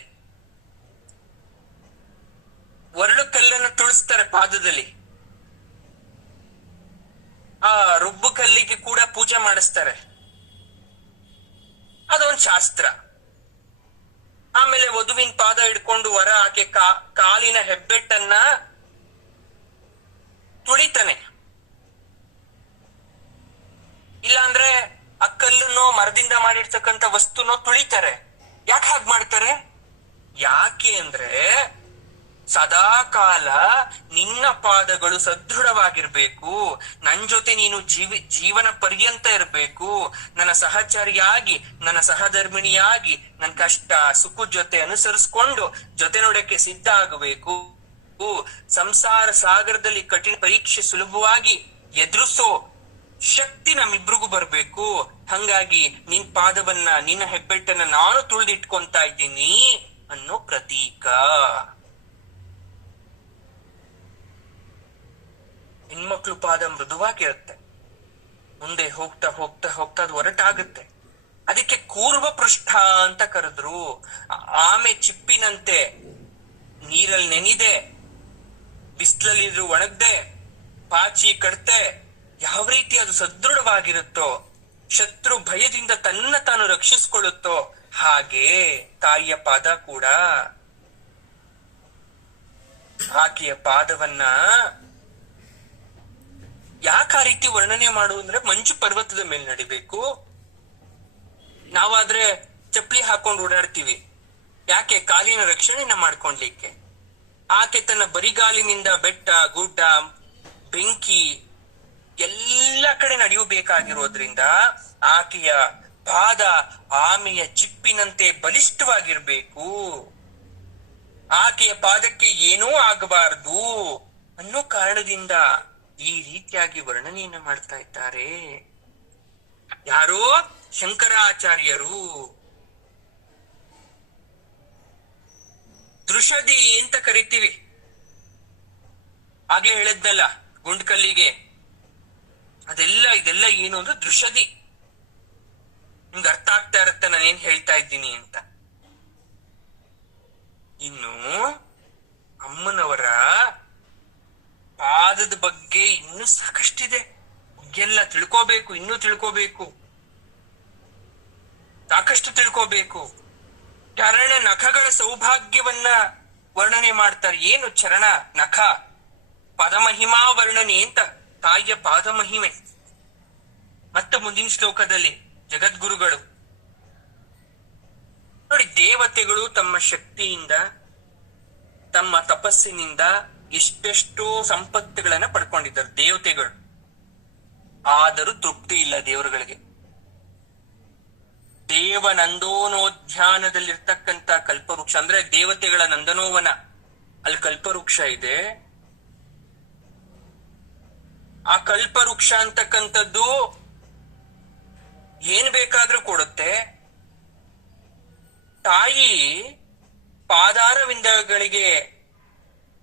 ಒರಳು ಕಲ್ಲನ್ನು ತುಳಿಸ್ತಾರೆ ಪಾದದಲ್ಲಿ. ಆ ರುಬ್ಬು ಕಲ್ಲಿಗೆ ಕೂಡ ಪೂಜೆ ಮಾಡಿಸ್ತಾರೆ. ಅದೊಂದ್ ಶಾಸ್ತ್ರ. ಆಮೇಲೆ ವಧುವಿನ ಪಾದ ಹಿಡ್ಕೊಂಡು ವರ ಆಕೆ ಕಾಲಿನ ಹೆಬ್ಬೆಟ್ಟನ್ನ ತುಳಿತಾನೆ. ಇಲ್ಲಾಂದ್ರೆ ಆ ಕಲ್ಲನ್ನೋ ಮರದಿಂದ ಮಾಡಿರ್ತಕ್ಕಂಥ ವಸ್ತುನೋ ತುಳಿತಾರೆ. ಯಾಕೆ ಹಾಗೆ ಮಾಡ್ತಾರೆ? ಯಾಕೆ ಅಂದ್ರೆ ಸದಾ ಕಾಲ ನಿನ್ನ ಪಾದಗಳು ಸದೃಢವಾಗಿರ್ಬೇಕು, ನನ್ ಜೊತೆ ನೀನು ಜೀವನ ಪರ್ಯಂತ ಇರ್ಬೇಕು, ನನ್ನ ಸಹಚಾರಿಯಾಗಿ, ನನ್ನ ಸಹಧರ್ಮಿಣಿಯಾಗಿ, ನನ್ನ ಕಷ್ಟ ಸುಖ ಜೊತೆ ಅನುಸರಿಸ್ಕೊಂಡು ಜೊತೆ ನೋಡಕ್ಕೆ ಸಿದ್ಧ ಆಗಬೇಕು. ಸಂಸಾರ ಸಾಗರದಲ್ಲಿ ಕಠಿಣ ಪರೀಕ್ಷೆ ಸುಲಭವಾಗಿ ಎದುರಿಸೋ ಶಕ್ತಿ ನಮ್ಮಿಬ್ರಿಗೂ ಬರ್ಬೇಕು. ಹಂಗಾಗಿ ನಿನ್ ಪಾದವನ್ನ, ನಿನ್ನ ಹೆಬ್ಬೆಟ್ಟನ್ನ ನಾನು ತುಳಿದಿಟ್ಕೊಂತ ಇದ್ದೀನಿ ಅನ್ನೋ ಪ್ರತೀಕ. ಹೆಣ್ಮಕ್ಳು ಪಾದ ಮೃದುವಾಗಿರುತ್ತೆ, ಮುಂದೆ ಹೋಗ್ತಾ ಹೋಗ್ತಾ ಹೋಗ್ತಾ ಅದು ಒರಟಾಗುತ್ತೆ. ಅದಕ್ಕೆ ಕೂರ್ವ ಪೃಷ್ಠ ಅಂತ ಕರೆದ್ರು. ಆಮೆ ಚಿಪ್ಪಿನಂತೆ ನೀರಲ್ಲಿ ನೆನಿದೆ, ಬಿಸಿಲಲ್ಲಿದ್ರು ಒಣಗ್ದೆ, ಪಾಚಿ ಕಡ್ತೆ ಯಾವ ರೀತಿ ಅದು ಸದೃಢವಾಗಿರುತ್ತೋ, ಶತ್ರು ಭಯದಿಂದ ತನ್ನ ತಾನು ರಕ್ಷಿಸ್ಕೊಳ್ಳುತ್ತೋ, ಹಾಗೆ ತಾಯಿಯ ಪಾದ ಕೂಡ. ಆಕೆಯ ಪಾದವನ್ನ ಯಾಕೆ ಆ ರೀತಿ ವರ್ಣನೆ ಮಾಡು ಅಂದ್ರೆ, ಮಂಜು ಪರ್ವತದ ಮೇಲೆ ನಡಿಬೇಕು. ನಾವಾದ್ರೆ ಚಪ್ಪಲಿ ಹಾಕೊಂಡು ಓಡಾಡ್ತೀವಿ. ಯಾಕೆ? ಕಾಲಿನ ರಕ್ಷಣೆನ ಮಾಡ್ಕೊಂಡ್ಲಿಕ್ಕೆ. ಆಕೆ ತನ್ನ ಬರಿಗಾಲಿನಿಂದ ಬೆಟ್ಟ, ಗುಡ್ಡ, ಬೆಂಕಿ ಎಲ್ಲ ಕಡೆ ನಡೆಯಬೇಕಾಗಿರೋದ್ರಿಂದ ಆಕೆಯ ಪಾದ ಆಮೆಯ ಚಿಪ್ಪಿನಂತೆ ಬಲಿಷ್ಠವಾಗಿರ್ಬೇಕು. ಆಕೆಯ ಪಾದಕ್ಕೆ ಏನೂ ಆಗಬಾರದು ಅನ್ನೋ ಕಾರಣದಿಂದ ಈ ರೀತಿಯಾಗಿ ವರ್ಣನೆಯನ್ನ ಮಾಡ್ತಾ ಇದ್ದಾರೆ. ಯಾರೋ? ಶಂಕರಾಚಾರ್ಯರು. ದೃಷದಿ ಅಂತ ಕರಿತೀವಿ. ಆಗ್ಲೇ ಹೇಳಿದ್ನಲ್ಲ ಗುಂಡ್ಕಲ್ಲಿಗೆ, ಇದೆಲ್ಲ ಏನು ಅಂದ್ರೆ ದೃಷದಿ. ನಿಮ್ಗೆ ಅರ್ಥ ಆಗ್ತಾ ಇರತ್ತೆ ನಾನೇನ್ ಹೇಳ್ತಾ ಇದ್ದೀನಿ ಅಂತ. ಇನ್ನು ಅಮ್ಮನವರ ಪಾದದ ಬಗ್ಗೆ ಇನ್ನೂ ಸಾಕಷ್ಟಿದೆ. ಎಲ್ಲ ತಿಳ್ಕೋಬೇಕು, ಇನ್ನೂ ತಿಳ್ಕೋಬೇಕು, ಸಾಕಷ್ಟು ತಿಳ್ಕೋಬೇಕು. ಚರಣ ನಖಗಳ ಸೌಭಾಗ್ಯವನ್ನ ವರ್ಣನೆ ಮಾಡ್ತಾರೆ. ಏನು ಚರಣ ನಖ? ಪದಮಹಿಮಾ ವರ್ಣನೆ ಅಂತ ತಾಯಿಯ ಪಾದಮಹಿಮೆ. ಮತ್ತೆ ಮುಂದಿನ ಶ್ಲೋಕದಲ್ಲಿ ಜಗದ್ಗುರುಗಳು ನೋಡಿ, ದೇವತೆಗಳು ತಮ್ಮ ಶಕ್ತಿಯಿಂದ ತಮ್ಮ ತಪಸ್ಸಿನಿಂದ ಎಷ್ಟೆಷ್ಟೋ ಸಂಪತ್ತುಗಳನ್ನ ಪಡ್ಕೊಂಡಿದ್ದಾರೆ ದೇವತೆಗಳು. ಆದರೂ ತೃಪ್ತಿ ಇಲ್ಲ ದೇವರುಗಳಿಗೆ. ದೇವ ನಂದೋನೋದ್ಯಾನದಲ್ಲಿರ್ತಕ್ಕಂಥ ಕಲ್ಪವೃಕ್ಷ ಅಂದ್ರೆ ದೇವತೆಗಳ ನಂದನೋವನ, ಅಲ್ಲಿ ಕಲ್ಪವೃಕ್ಷ ಇದೆ. ಆ ಕಲ್ಪವೃಕ್ಷ ಅಂತಕ್ಕಂಥದ್ದು ಏನ್ ಬೇಕಾದ್ರೂ ಕೊಡುತ್ತೆ. ತಾಯಿ ಪಾದಾರವಿಂದಗಳಿಗೆ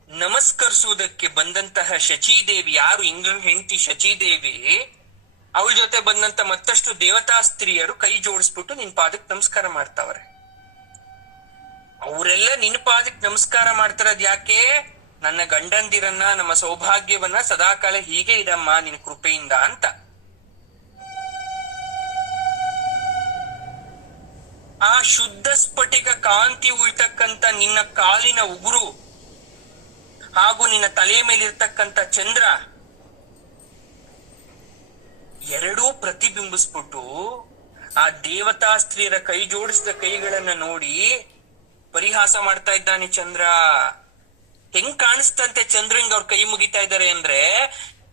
ನಮಸ್ಕರಿಸುವುದಕ್ಕೆ ಬಂದಂತಹ ಶಚೀದೇವಿ, ಯಾರು ಇಂದ್ರನ ಹೆಂಡತಿ ಶಚೀದೇವಿ, ಅವಳ ಜೊತೆ ಬಂದಂತ ಮತ್ತಷ್ಟು ದೇವತಾ ಸ್ತ್ರೀಯರು ಕೈ ಜೋಡಿಸ್ಬಿಟ್ಟು ನಿನ್ ಪಾದಕ್ಕೆ ನಮಸ್ಕಾರ ಮಾಡ್ತಾವ್ರೆ. ಅವರೆಲ್ಲ ನಿನ್ನ ಪಾದಕ್ಕೆ ನಮಸ್ಕಾರ ಮಾಡ್ತಾರದ್ ಯಾಕೆ? ನನ್ನ ಗಂಡಂದಿರನ್ನ, ನಮ್ಮ ಸೌಭಾಗ್ಯವನ್ನ ಸದಾಕಾಲ ಹೀಗೆ ಇಡಮ್ಮ ನಿನ್ನ ಕೃಪೆಯಿಂದ ಅಂತ. ಆ ಶುದ್ಧ ಸ್ಫಟಿಕ ಕಾಂತಿ ಉಳ್ತಕ್ಕಂತ ನಿನ್ನ ಕಾಲಿನ ಉಗುರು ಹಾಗೂ ನಿನ್ನ ತಲೆಯ ಮೇಲಿರ್ತಕ್ಕಂಥ ಚಂದ್ರ ಎರಡೂ ಪ್ರತಿಬಿಂಬಿಸ್ಬಿಟ್ಟು ಆ ದೇವತಾ ಸ್ತ್ರೀಯರ ಕೈ ಜೋಡಿಸಿದ ಕೈಗಳನ್ನ ನೋಡಿ ಪರಿಹಾಸ ಮಾಡ್ತಾ ಇದ್ದಾನೆ ಚಂದ್ರ. ಹೆಂಗ್ ಕಾಣಿಸ್ತಂತೆ ಚಂದ್ರಂಗ್ ಅವ್ರ ಕೈ ಮುಗಿತಾ ಇದ್ದಾರೆ ಅಂದ್ರೆ,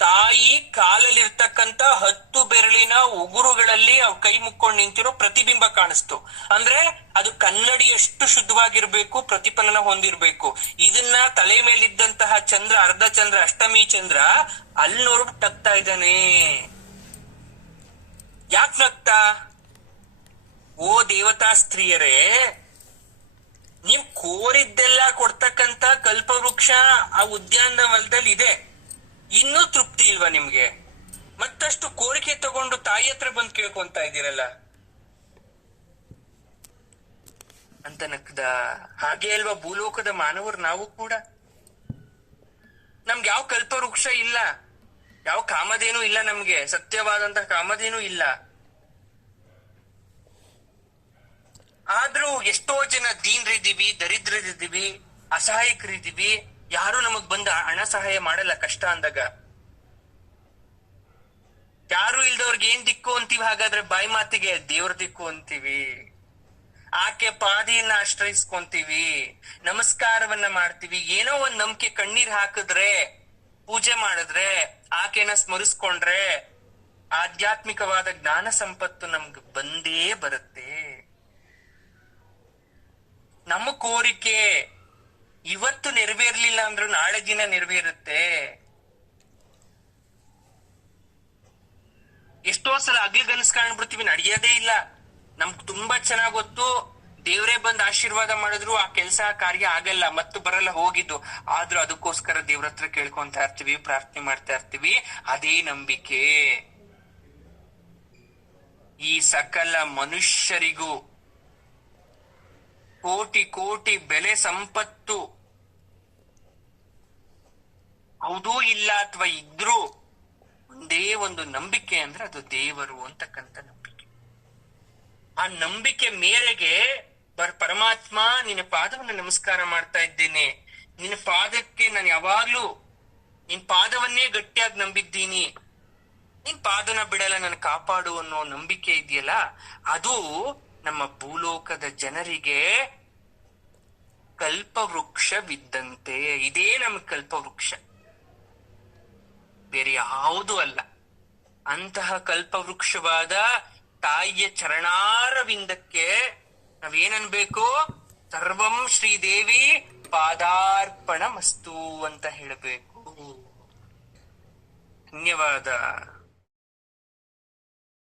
ತಾಯಿ ಕಾಲಲ್ಲಿರ್ತಕ್ಕಂಥ 10 ಬೆರಳಿನ ಉಗುರುಗಳಲ್ಲಿ ಅವ್ರ ಕೈ ಮುಕ್ಕೊಂಡು ನಿಂತಿರೋ ಪ್ರತಿಬಿಂಬ ಕಾಣಿಸ್ತು. ಅಂದ್ರೆ ಅದು ಕನ್ನಡಿಯಷ್ಟು ಶುದ್ಧವಾಗಿರ್ಬೇಕು, ಪ್ರತಿಫಲನ ಹೊಂದಿರ್ಬೇಕು. ಇದನ್ನ ತಲೆ ಮೇಲಿದ್ದಂತಹ ಚಂದ್ರ, ಅರ್ಧ ಚಂದ್ರ, ಅಷ್ಟಮಿ ಚಂದ್ರ ಅಲ್ಲಿ ನೋಡ್ಬಿಟ್ಟು ನಗ್ತಾ ಇದ್ದಾನೆ. ಯಾಕೆ ನಗ್ತಾ? ಓ ದೇವತಾ ಸ್ತ್ರೀಯರೇ, ನೀವ್ ಕೋರಿದ್ದೆಲ್ಲ ಕೊಡ್ತಕ್ಕಂತ ಕಲ್ಪವೃಕ್ಷ ಆ ಉದ್ಯಾನವನದಲ್ಲಿ ಇದೆ, ಇನ್ನೂ ತೃಪ್ತಿ ಇಲ್ವಾ ನಿಮ್ಗೆ? ಮತ್ತಷ್ಟು ಕೋರಿಕೆ ತಗೊಂಡು ತಾಯಿ ಹತ್ರ ಬಂದು ಕೇಳ್ಕೊಂತ ಇದ್ದೀರಲ್ಲ ಅಂತ ನಕ್ದ. ಹಾಗೆ ಅಲ್ವಾ ಭೂಲೋಕದ ಮಾನವರು ನಾವು ಕೂಡ? ನಮ್ಗೆ ಯಾವ ಕಲ್ಪವೃಕ್ಷ ಇಲ್ಲ, ಯಾವ ಕಾಮಧೇನು ಇಲ್ಲ, ನಮ್ಗೆ ಸತ್ಯವಾದಂತಹ ಕಾಮಧೇನು ಇಲ್ಲ. ಆದ್ರೂ ಎಷ್ಟೋ ಜನ ದೀನರಿದ್ದೀವಿ, ದರಿದ್ರರಿದ್ದೀವಿ, ಅಸಹಾಯಕರಿದ್ದೀವಿ. ಯಾರು ನಮಗ್ ಬಂದ ಹಣ ಸಹಾಯ ಮಾಡಲ್ಲ ಕಷ್ಟ ಅಂದಾಗ. ಯಾರು ಇಲ್ದವ್ರಿಗೆ ಏನ್ ದಿಕ್ಕು ಅಂತೀವಿ? ಹಾಗಾದ್ರೆ ಬಾಯಿ ಮಾತಿಗೆ ದೇವ್ರ ದಿಕ್ಕು ಅಂತೀವಿ. ಆಕೆ ಪಾದಿಯನ್ನ ಆಶ್ರಯಿಸ್ಕೊಂತೀವಿ, ನಮಸ್ಕಾರವನ್ನ ಮಾಡ್ತೀವಿ. ಏನೋ ಒಂದ್ ನಂಬಿಕೆ, ಕಣ್ಣೀರ್ ಹಾಕಿದ್ರೆ, ಪೂಜೆ ಮಾಡಿದ್ರೆ, ಆಕೆನ ಸ್ಮರಿಸ್ಕೊಂಡ್ರೆ ಆಧ್ಯಾತ್ಮಿಕವಾದ ಜ್ಞಾನ ಸಂಪತ್ತು ನಮ್ಗೆ ಬಂದೇ ಬರುತ್ತೆ. ನಮ್ಮ ಕೋರಿಕೆ ಇವತ್ತು ನೆರವೇರ್ಲಿಲ್ಲ ಅಂದ್ರೂ ನಾಳೆ ದಿನ ನೆರವೇರುತ್ತೆ. ಎಷ್ಟೋ ಸಲ ಅಗ್ಲಿಗನ್ಸ್ ಕಾಣ್ಬಿಡ್ತೀವಿ, ನಡೆಯೋದೇ ಇಲ್ಲ. ನಮ್ಗೆ ತುಂಬಾ ಚೆನ್ನಾಗ್ ಗೊತ್ತು, ದೇವ್ರೇ ಬಂದ್ ಆಶೀರ್ವಾದ ಮಾಡಿದ್ರು ಆ ಕೆಲ್ಸ ಕಾರ್ಯ ಆಗಲ್ಲ, ಮತ್ತು ಬರಲ್ಲ, ಹೋಗಿದ್ದು. ಆದ್ರೂ ಅದಕ್ಕೋಸ್ಕರ ದೇವ್ರ ಹತ್ರ ಕೇಳ್ಕೊಂತ ಇರ್ತೀವಿ, ಪ್ರಾರ್ಥನೆ ಮಾಡ್ತಾ ಇರ್ತೀವಿ. ಅದೇ ನಂಬಿಕೆ ಈ ಸಕಲ ಮನುಷ್ಯರಿಗೂ ಕೋಟಿ ಕೋಟಿ ಬೆಲೆ ಸಂಪತ್ತು ಹೌದೂ ಇಲ್ಲ ಅಥವಾ ಇದ್ರೂ ಒಂದೇ ಒಂದು ನಂಬಿಕೆ ಅಂದ್ರೆ ಅದು ದೇವರು ಅಂತಕ್ಕಂಥ ನಂಬಿಕೆ. ಆ ನಂಬಿಕೆ ಮೇರೆಗೆ ಪರಮಾತ್ಮ ನಿನ್ನ ಪಾದವನ್ನು ನಮಸ್ಕಾರ ಮಾಡ್ತಾ ಇದ್ದೇನೆ, ನಿನ್ನ ಪಾದಕ್ಕೆ ನಾನು ಯಾವಾಗ್ಲೂ ನಿನ್ ಪಾದವನ್ನೇ ಗಟ್ಟಿಯಾಗಿ ನಂಬಿದ್ದೀನಿ, ನಿನ್ ಪಾದನ ಬಿಡಲ್ಲ, ನನ್ನ ಕಾಪಾಡು ಅನ್ನೋ ನಂಬಿಕೆ ಇದೆಯಲ್ಲ, ಅದು ನಮ್ಮ ಭೂಲೋಕದ ಜನರಿಗೆ ಕಲ್ಪವೃಕ್ಷವಿದ್ದಂತೆ. ಇದೇ ನಮ್ಗೆ ಕಲ್ಪವೃಕ್ಷ, ಬೇರೆ ಯಾವುದೂ ಅಲ್ಲ. ಅಂತಹ ಕಲ್ಪವೃಕ್ಷವಾದ ತಾಯಿಯ ಚರಣಾರವಿಂದಕ್ಕೆ ನಾವೇನನ್ಬೇಕು? ಸರ್ವಂ ಶ್ರೀದೇವಿ ಪಾದಾರ್ಪಣ ಮಸ್ತು ಅಂತ ಹೇಳಬೇಕು. ಧನ್ಯವಾದ.